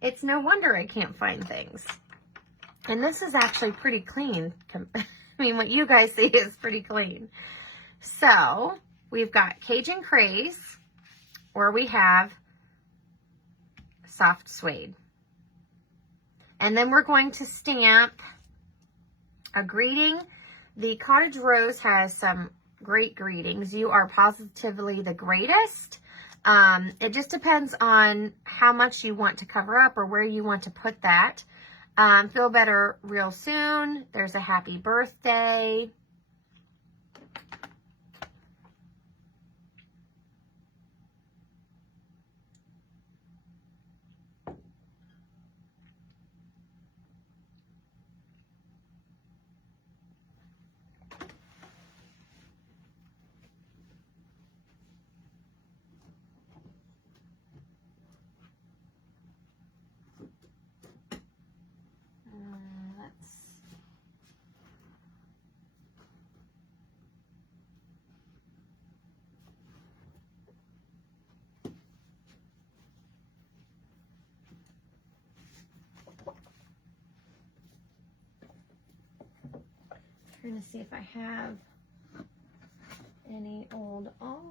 It's no wonder I can't find things. And this is actually pretty clean I mean, what you guys see is pretty clean. So we've got Cajun Craze, or we have Soft Suede. And then we're going to stamp a greeting. The Cottage Rose has some great greetings. You are positively the greatest. It just depends on how much you want to cover up or where you want to put that. Feel better real soon. There's a happy birthday. Trying to see if I have any old olive.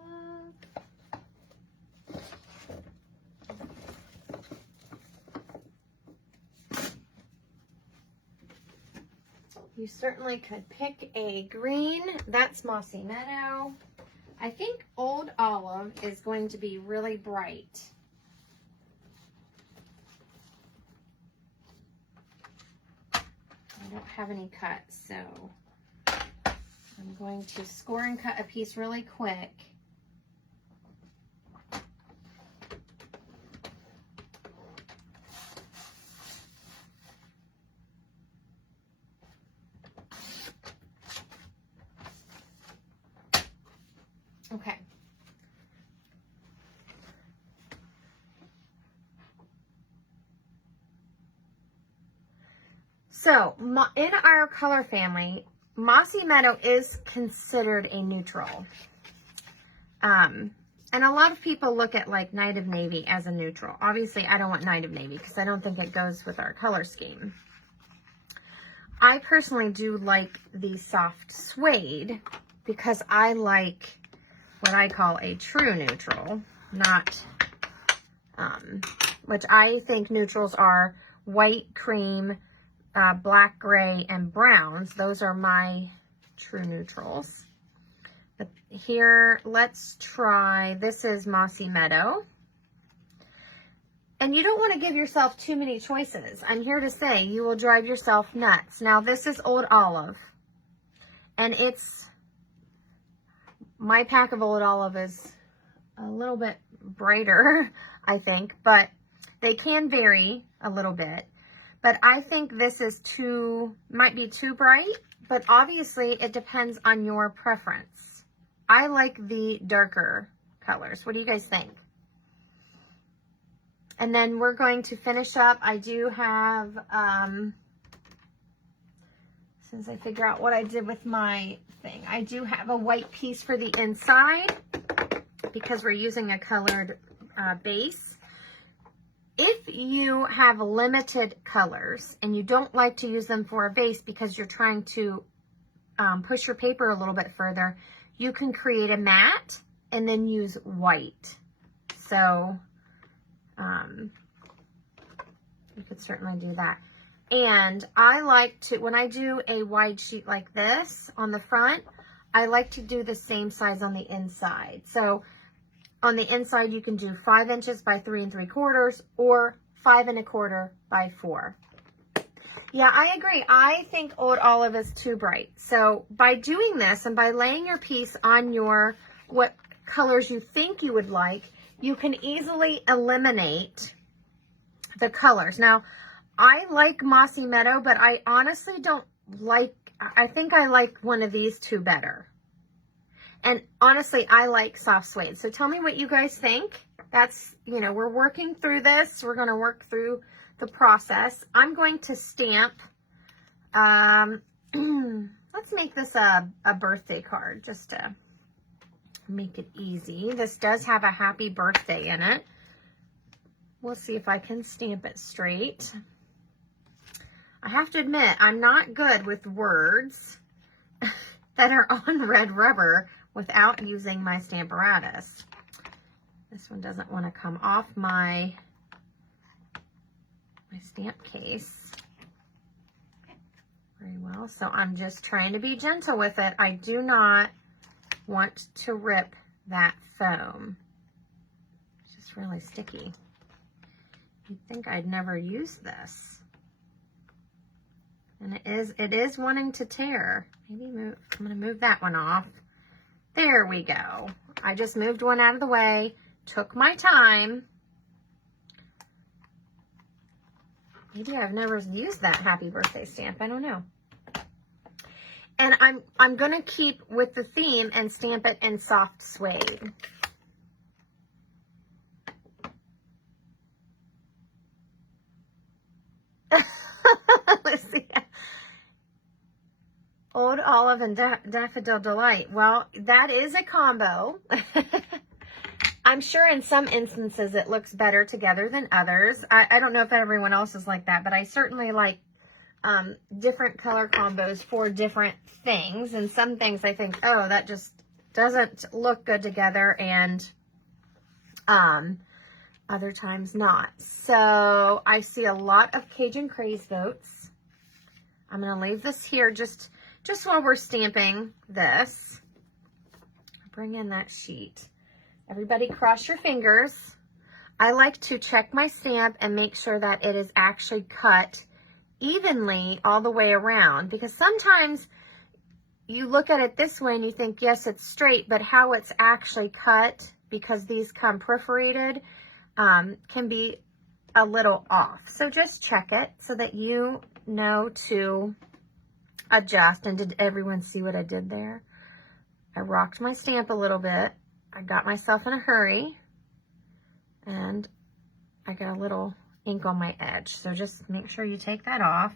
You certainly could pick a green. That's Mossy Meadow. I think Old Olive is going to be really bright. I don't have any cuts, so I'm going to score and cut a piece really quick. Okay. So, in our color family, Mossy Meadow is considered a neutral. And a lot of people look at like Night of Navy as a neutral. Obviously, I don't want Night of Navy because I don't think it goes with our color scheme. I personally do like the Soft Suede because I like what I call a true neutral, not, which I think neutrals are white, cream, black, gray, and browns. Those are my true neutrals. But here, let's try, this is Mossy Meadow. And you don't want to give yourself too many choices. I'm here to say you will drive yourself nuts. Now, this is Old Olive. And it's, my pack of Old Olive is a little bit brighter, I think. But they can vary a little bit. But I think this is might be too bright. But obviously, it depends on your preference. I like the darker colors. What do you guys think? And then we're going to finish up. I do have, since I figure out what I did with my thing, I do have a white piece for the inside because we're using a colored base. If you have limited colors and you don't like to use them for a base because you're trying to push your paper a little bit further, you can create a mat and then use white. So you could certainly do that. And I like to, when I do a wide sheet like this on the front, I like to do the same size on the inside. So on the inside, you can do 5 inches by 3 3/4 or 5 1/4 by 4. Yeah, I agree. I think Old Olive is too bright. So by doing this and by laying your piece on your, what colors you think you would like, you can easily eliminate the colors. Now, I like Mossy Meadow, but I honestly don't like, I think I like one of these two better. And honestly, I like Soft Suede. So tell me what you guys think. That's, you know, we're working through this. We're going to work through the process. I'm going to stamp, let's make this a birthday card just to make it easy. This does have a happy birthday in it. We'll see if I can stamp it straight. I have to admit, I'm not good with words. that are on red rubber without using my Stamparatus. This one doesn't want to come off my stamp case very well, so I'm just trying to be gentle with it. I do not want to rip that foam. It's just really sticky. You'd think I'd never use this. And it is wanting to tear. Maybe I'm gonna move that one off. There we go. I just moved one out of the way, took my time. Maybe I've never used that happy birthday stamp, I don't know. And I'm gonna keep with the theme and stamp it in soft suede. Let's see. Old Olive and Daffodil Delight. Well, that is a combo. I'm sure in some instances it looks better together than others. I don't know if everyone else is like that, but I certainly like different color combos for different things. And some things I think, oh, that just doesn't look good together, and other times not. So I see a lot of Cajun Craze votes. I'm going to leave this here just while we're stamping this. Bring in that sheet. Everybody cross your fingers. I like to check my stamp and make sure that it is actually cut evenly all the way around, because sometimes you look at it this way and you think, yes, it's straight, but how it's actually cut, because these come perforated, can be a little off. So just check it so that you know to adjust. And did everyone see what I did there? I rocked my stamp a little bit. I got myself in a hurry, and I got a little ink on my edge. So just make sure you take that off.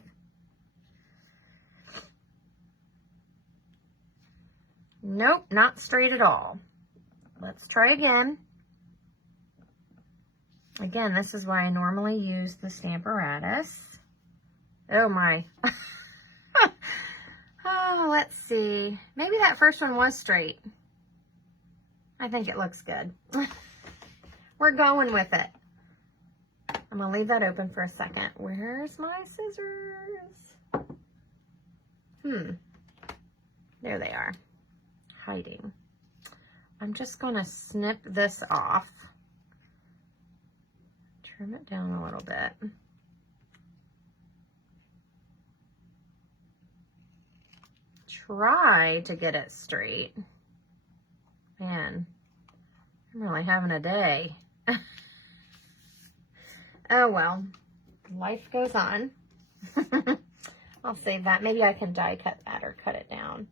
Nope, not straight at all. Let's try again. Again, this is why I normally use the Stamparatus. Oh my. Oh, let's see. Maybe that first one was straight. I think it looks good. We're going with it. I'm gonna leave that open for a second. Where's my scissors? There they are, hiding. I'm just gonna snip this off. Trim it down a little bit. Try to get it straight. Man, I'm really having a day. Oh well, life goes on. I'll save that. Maybe I can die cut that or cut it down.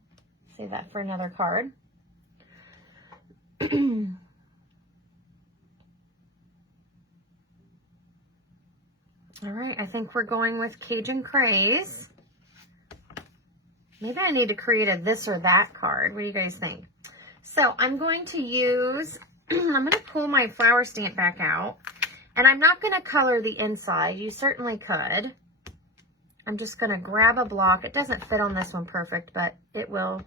Save that for another card. All right, I think we're going with Cajun Craze. Maybe I need to create a this or that card. What do you guys think? So I'm going to use, I'm going to pull my flower stamp back out, and I'm not going to color the inside. You certainly could. I'm just going to grab a block. It doesn't fit on this one perfect, but it will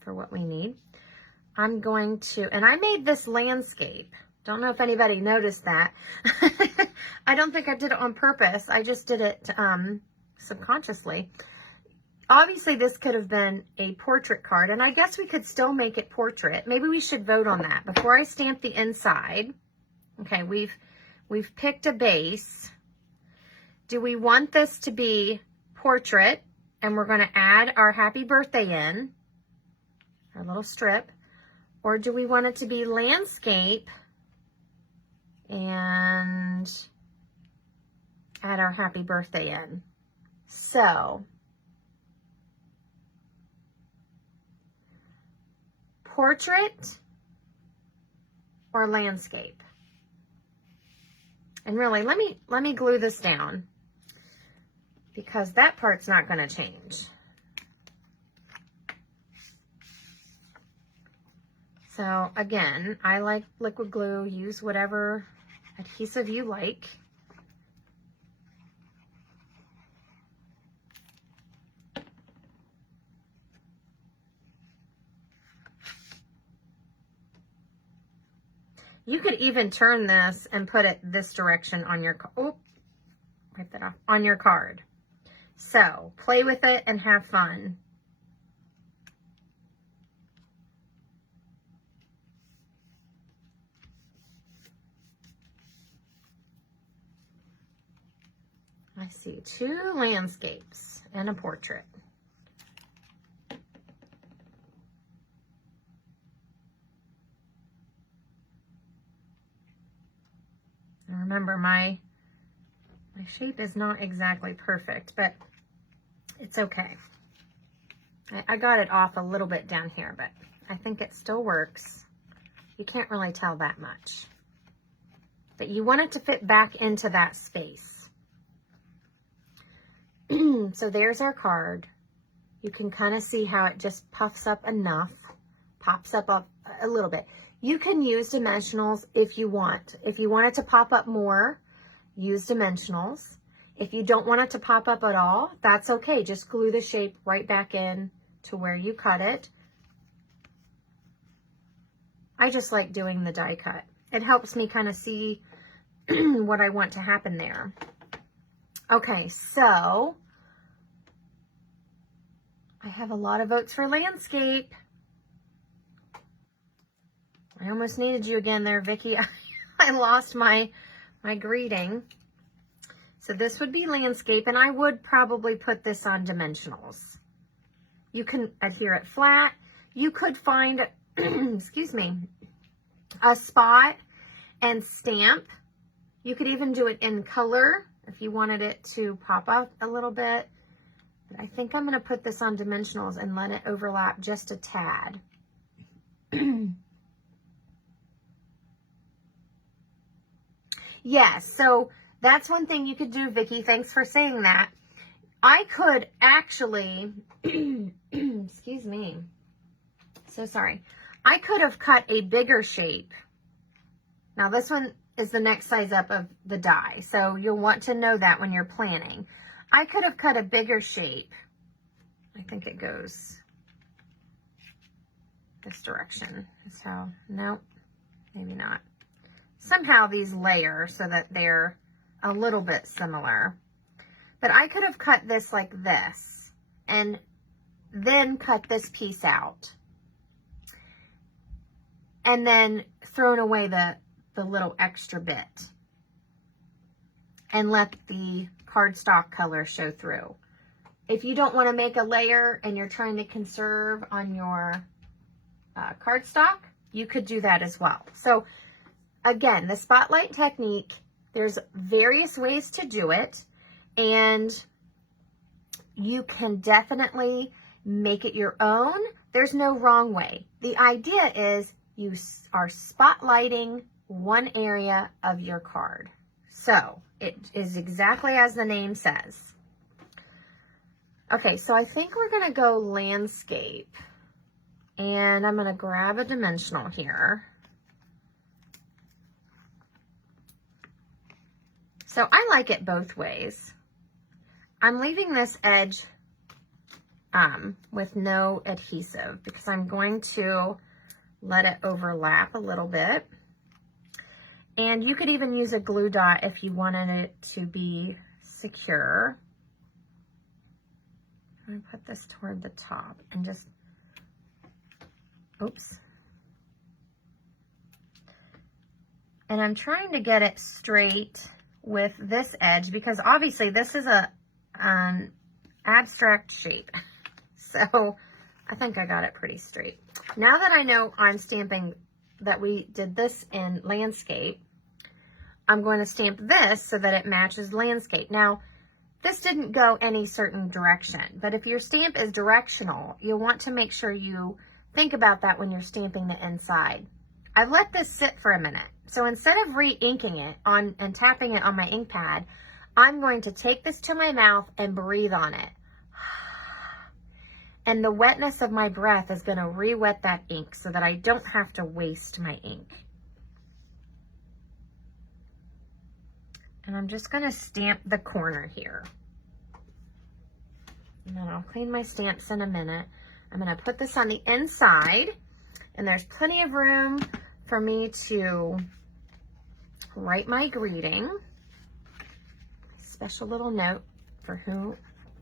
for what we need. I'm going to, and I made this landscape. Don't know if anybody noticed that. I don't think I did it on purpose. I just did it subconsciously. Obviously, this could have been a portrait card, and I guess we could still make it portrait. Maybe we should vote on that before I stamp the inside. Okay, we've picked a base. Do we want this to be portrait, and we're going to add our happy birthday in, our little strip, or do we want it to be landscape and add our happy birthday in? So, portrait or landscape? And really, let me glue this down, because that part's not going to change. So again, I like liquid glue. Use whatever adhesive you like. You could even turn this and put it this direction on your, wipe that off, on your card. So play with it and have fun. I see 2 landscapes and a portrait. And remember, my shape is not exactly perfect, but it's okay. I got it off a little bit down here, but I think it still works. You can't really tell that much. But you want it to fit back into that space. So there's our card. You can kind of see how it just puffs up enough, pops up a little bit. You can use dimensionals if you want. If you want it to pop up more, use dimensionals. If you don't want it to pop up at all, that's okay. Just glue the shape right back in to where you cut it. I just like doing the die cut. It helps me kind of see what I want to happen there. Okay, so I have a lot of votes for landscape. I almost needed you again there, Vicki. I lost my greeting. So this would be landscape, and I would probably put this on dimensionals. You can adhere it flat. You could find, excuse me, a spot and stamp. You could even do it in color if you wanted it to pop up a little bit. But I think I'm going to put this on dimensionals and let it overlap just a tad. Yes, so that's one thing you could do, Vicki. Thanks for saying that. I could actually, excuse me, so sorry. I could have cut a bigger shape. Now this one is the next size up of the die, so you'll want to know that when you're planning. I could have cut a bigger shape. I think it goes this direction. So, nope, maybe not. Somehow these layer so that they're a little bit similar. But I could have cut this like this and then cut this piece out. And then thrown away the little extra bit. And let the cardstock color show through. If you don't want to make a layer and you're trying to conserve on your cardstock, you could do that as well. So again, the spotlight technique, there's various ways to do it, and you can definitely make it your own. There's no wrong way. The idea is you are spotlighting one area of your card. So it is exactly as the name says. Okay, so I think we're going to go landscape, and I'm going to grab a dimensional here. So I like it both ways. I'm leaving this edge with no adhesive because I'm going to let it overlap a little bit. And you could even use a glue dot if you wanted it to be secure. I'm going to put this toward the top and just, oops. And I'm trying to get it straight with this edge because obviously this is an abstract shape. So I think I got it pretty straight. Now that I know I'm stamping that we did this in landscape, I'm going to stamp this so that it matches landscape. Now, this didn't go any certain direction, but if your stamp is directional, you'll want to make sure you think about that when you're stamping the inside. I let this sit for a minute. So instead of re-inking it and tapping it on my ink pad, I'm going to take this to my mouth and breathe on it. And the wetness of my breath is going to re-wet that ink so that I don't have to waste my ink. And I'm just going to stamp the corner here. And then I'll clean my stamps in a minute. I'm going to put this on the inside, and there's plenty of room for me to write my greeting. Special little note for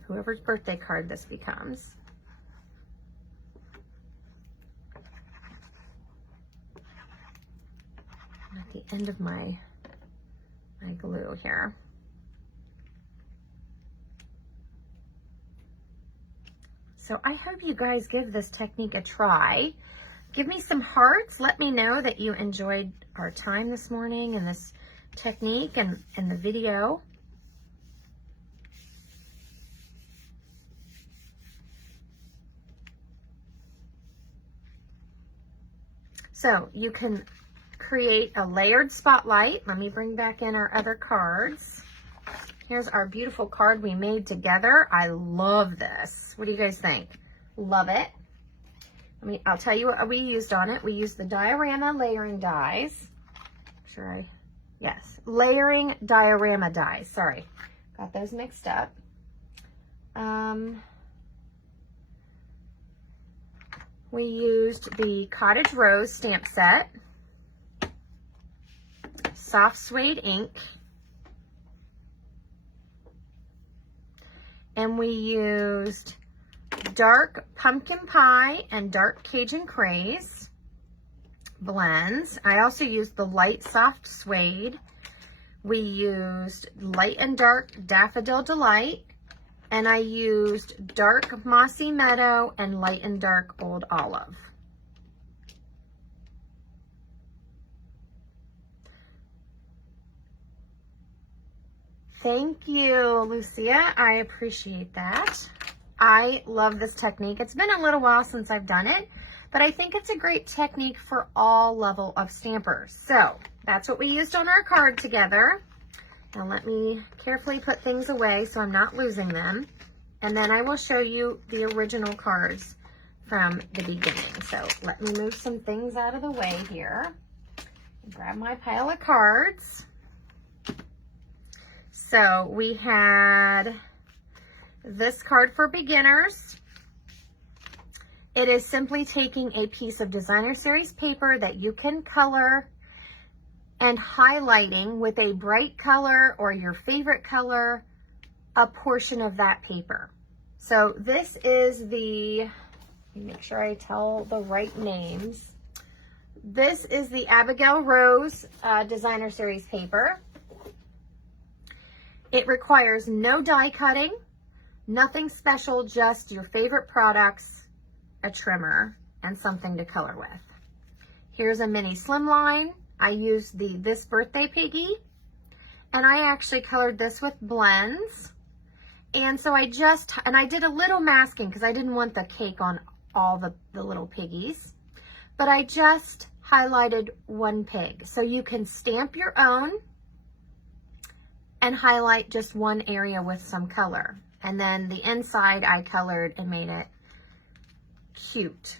whoever's birthday card this becomes. At the end of my glue here. So I hope you guys give this technique a try. Give me some hearts. Let me know that you enjoyed our time this morning and this technique and the video. So you can create a layered spotlight. Let me bring back in our other cards. Here's our beautiful card we made together. I love this. What do you guys think? Love it. I'll tell you what we used on it. We used the diorama layering dies. Layering diorama dies. Sorry, got those mixed up. We used the Cottage Rose stamp set, soft suede ink, and we used dark pumpkin pie and dark Cajun craze blends. I also used the light soft suede. We used light and dark daffodil delight, and I used dark mossy meadow and light and dark old olive. Thank you, Lucia. I appreciate that. I love this technique. It's been a little while since I've done it, but I think it's a great technique for all level of stampers. So that's what we used on our card together. Now let me carefully put things away so I'm not losing them. And then I will show you the original cards from the beginning. So let me move some things out of the way here. Grab my pile of cards. So we had this card for beginners. It is simply taking a piece of designer series paper that you can color and highlighting with a bright color or your favorite color a portion of that paper. So this is the, let me make sure I tell the right names. This is the Abigail Rose designer series paper. It requires no die cutting, nothing special, just your favorite products, a trimmer, and something to color with. Here's a mini slimline. I used the This Birthday Piggy, and I actually colored this with blends. And so I did a little masking because I didn't want the cake on all the little piggies, but I just highlighted one pig. So you can stamp your own and highlight just one area with some color. And then the inside I colored and made it cute.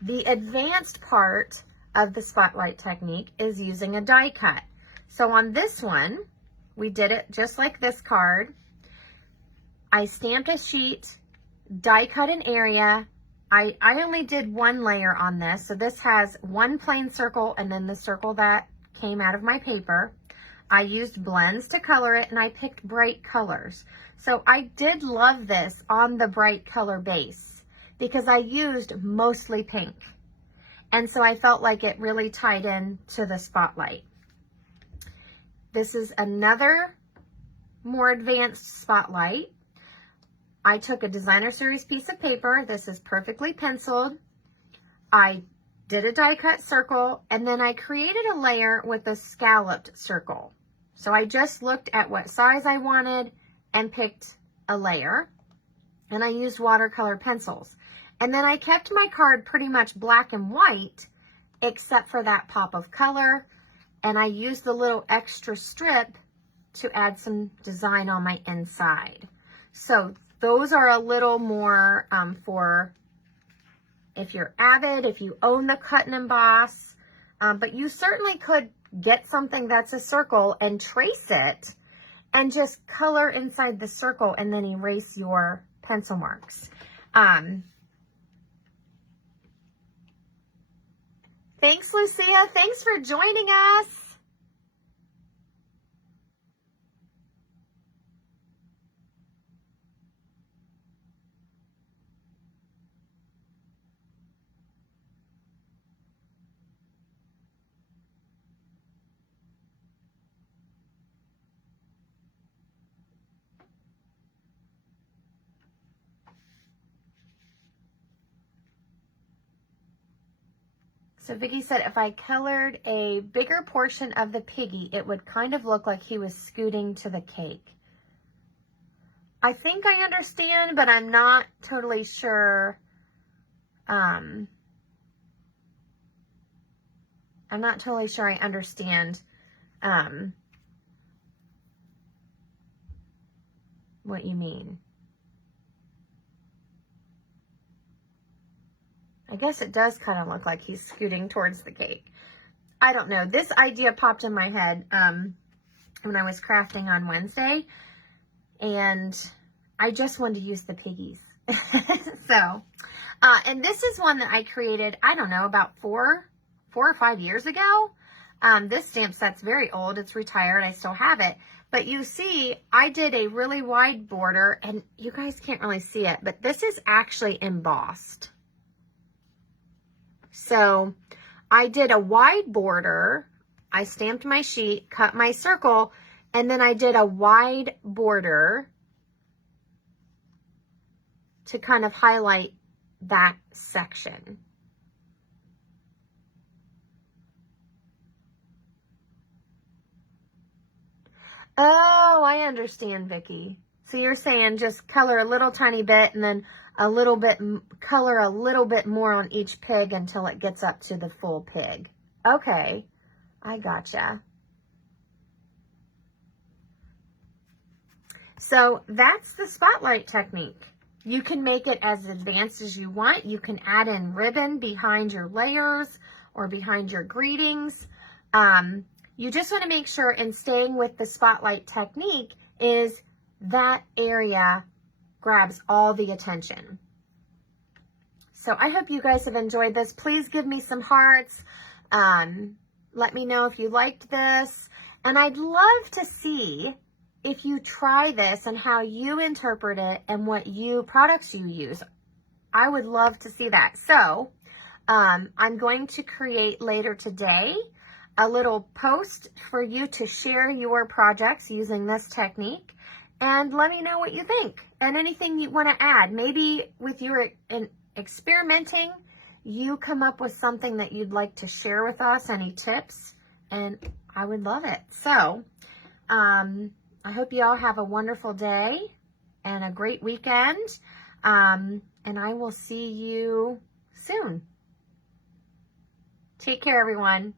The advanced part of the spotlight technique is using a die cut. So on this one, we did it just like this card. I stamped a sheet, die cut an area. I only did one layer on this. So this has one plain circle and then the circle that came out of my paper. I used blends to color it and I picked bright colors. So I did love this on the bright color base because I used mostly pink. And so I felt like it really tied in to the spotlight. This is another more advanced spotlight. I took a designer series piece of paper. This is perfectly penciled. I did a die cut circle and then I created a layer with a scalloped circle. So I just looked at what size I wanted and picked a layer, and I used watercolor pencils. And then I kept my card pretty much black and white except for that pop of color, and I used the little extra strip to add some design on my inside. So those are a little more for if you're avid, if you own the cut and emboss, but you certainly could get something that's a circle and trace it and just color inside the circle and then erase your pencil marks. Thanks, Lucia. Thanks for joining us. So Vicky said if I colored a bigger portion of the piggy, it would kind of look like he was scooting to the cake. I think I understand, but I'm not totally sure. I'm not totally sure I understand what you mean. I guess it does kind of look like he's scooting towards the cake. I don't know. This idea popped in my head when I was crafting on Wednesday, and I just wanted to use the piggies. So, and this is one that I created, I don't know, about four or 5 years ago. This stamp set's very old. It's retired. I still have it. But you see, I did a really wide border, and you guys can't really see it, but this is actually embossed. So I did a wide border. I stamped my sheet, cut my circle, and then I did a wide border to kind of highlight that section. Oh, I understand, Vicky. So you're saying just color a little tiny bit and then color a little bit more on each pig until it gets up to the full pig. Okay, I gotcha. So that's the spotlight technique. You can make it as advanced as you want. You can add in ribbon behind your layers or behind your greetings. You just want to make sure, in staying with the spotlight technique, is that area grabs all the attention. So I hope you guys have enjoyed this. Please give me some hearts. Let me know if you liked this. And I'd love to see if you try this and how you interpret it and what products you use. I would love to see that. So I'm going to create later today a little post for you to share your projects using this technique, and let me know what you think and anything you want to add. Maybe with your experimenting, you come up with something that you'd like to share with us, any tips, and I would love it. So I hope you all have a wonderful day and a great weekend, and I will see you soon. Take care, everyone.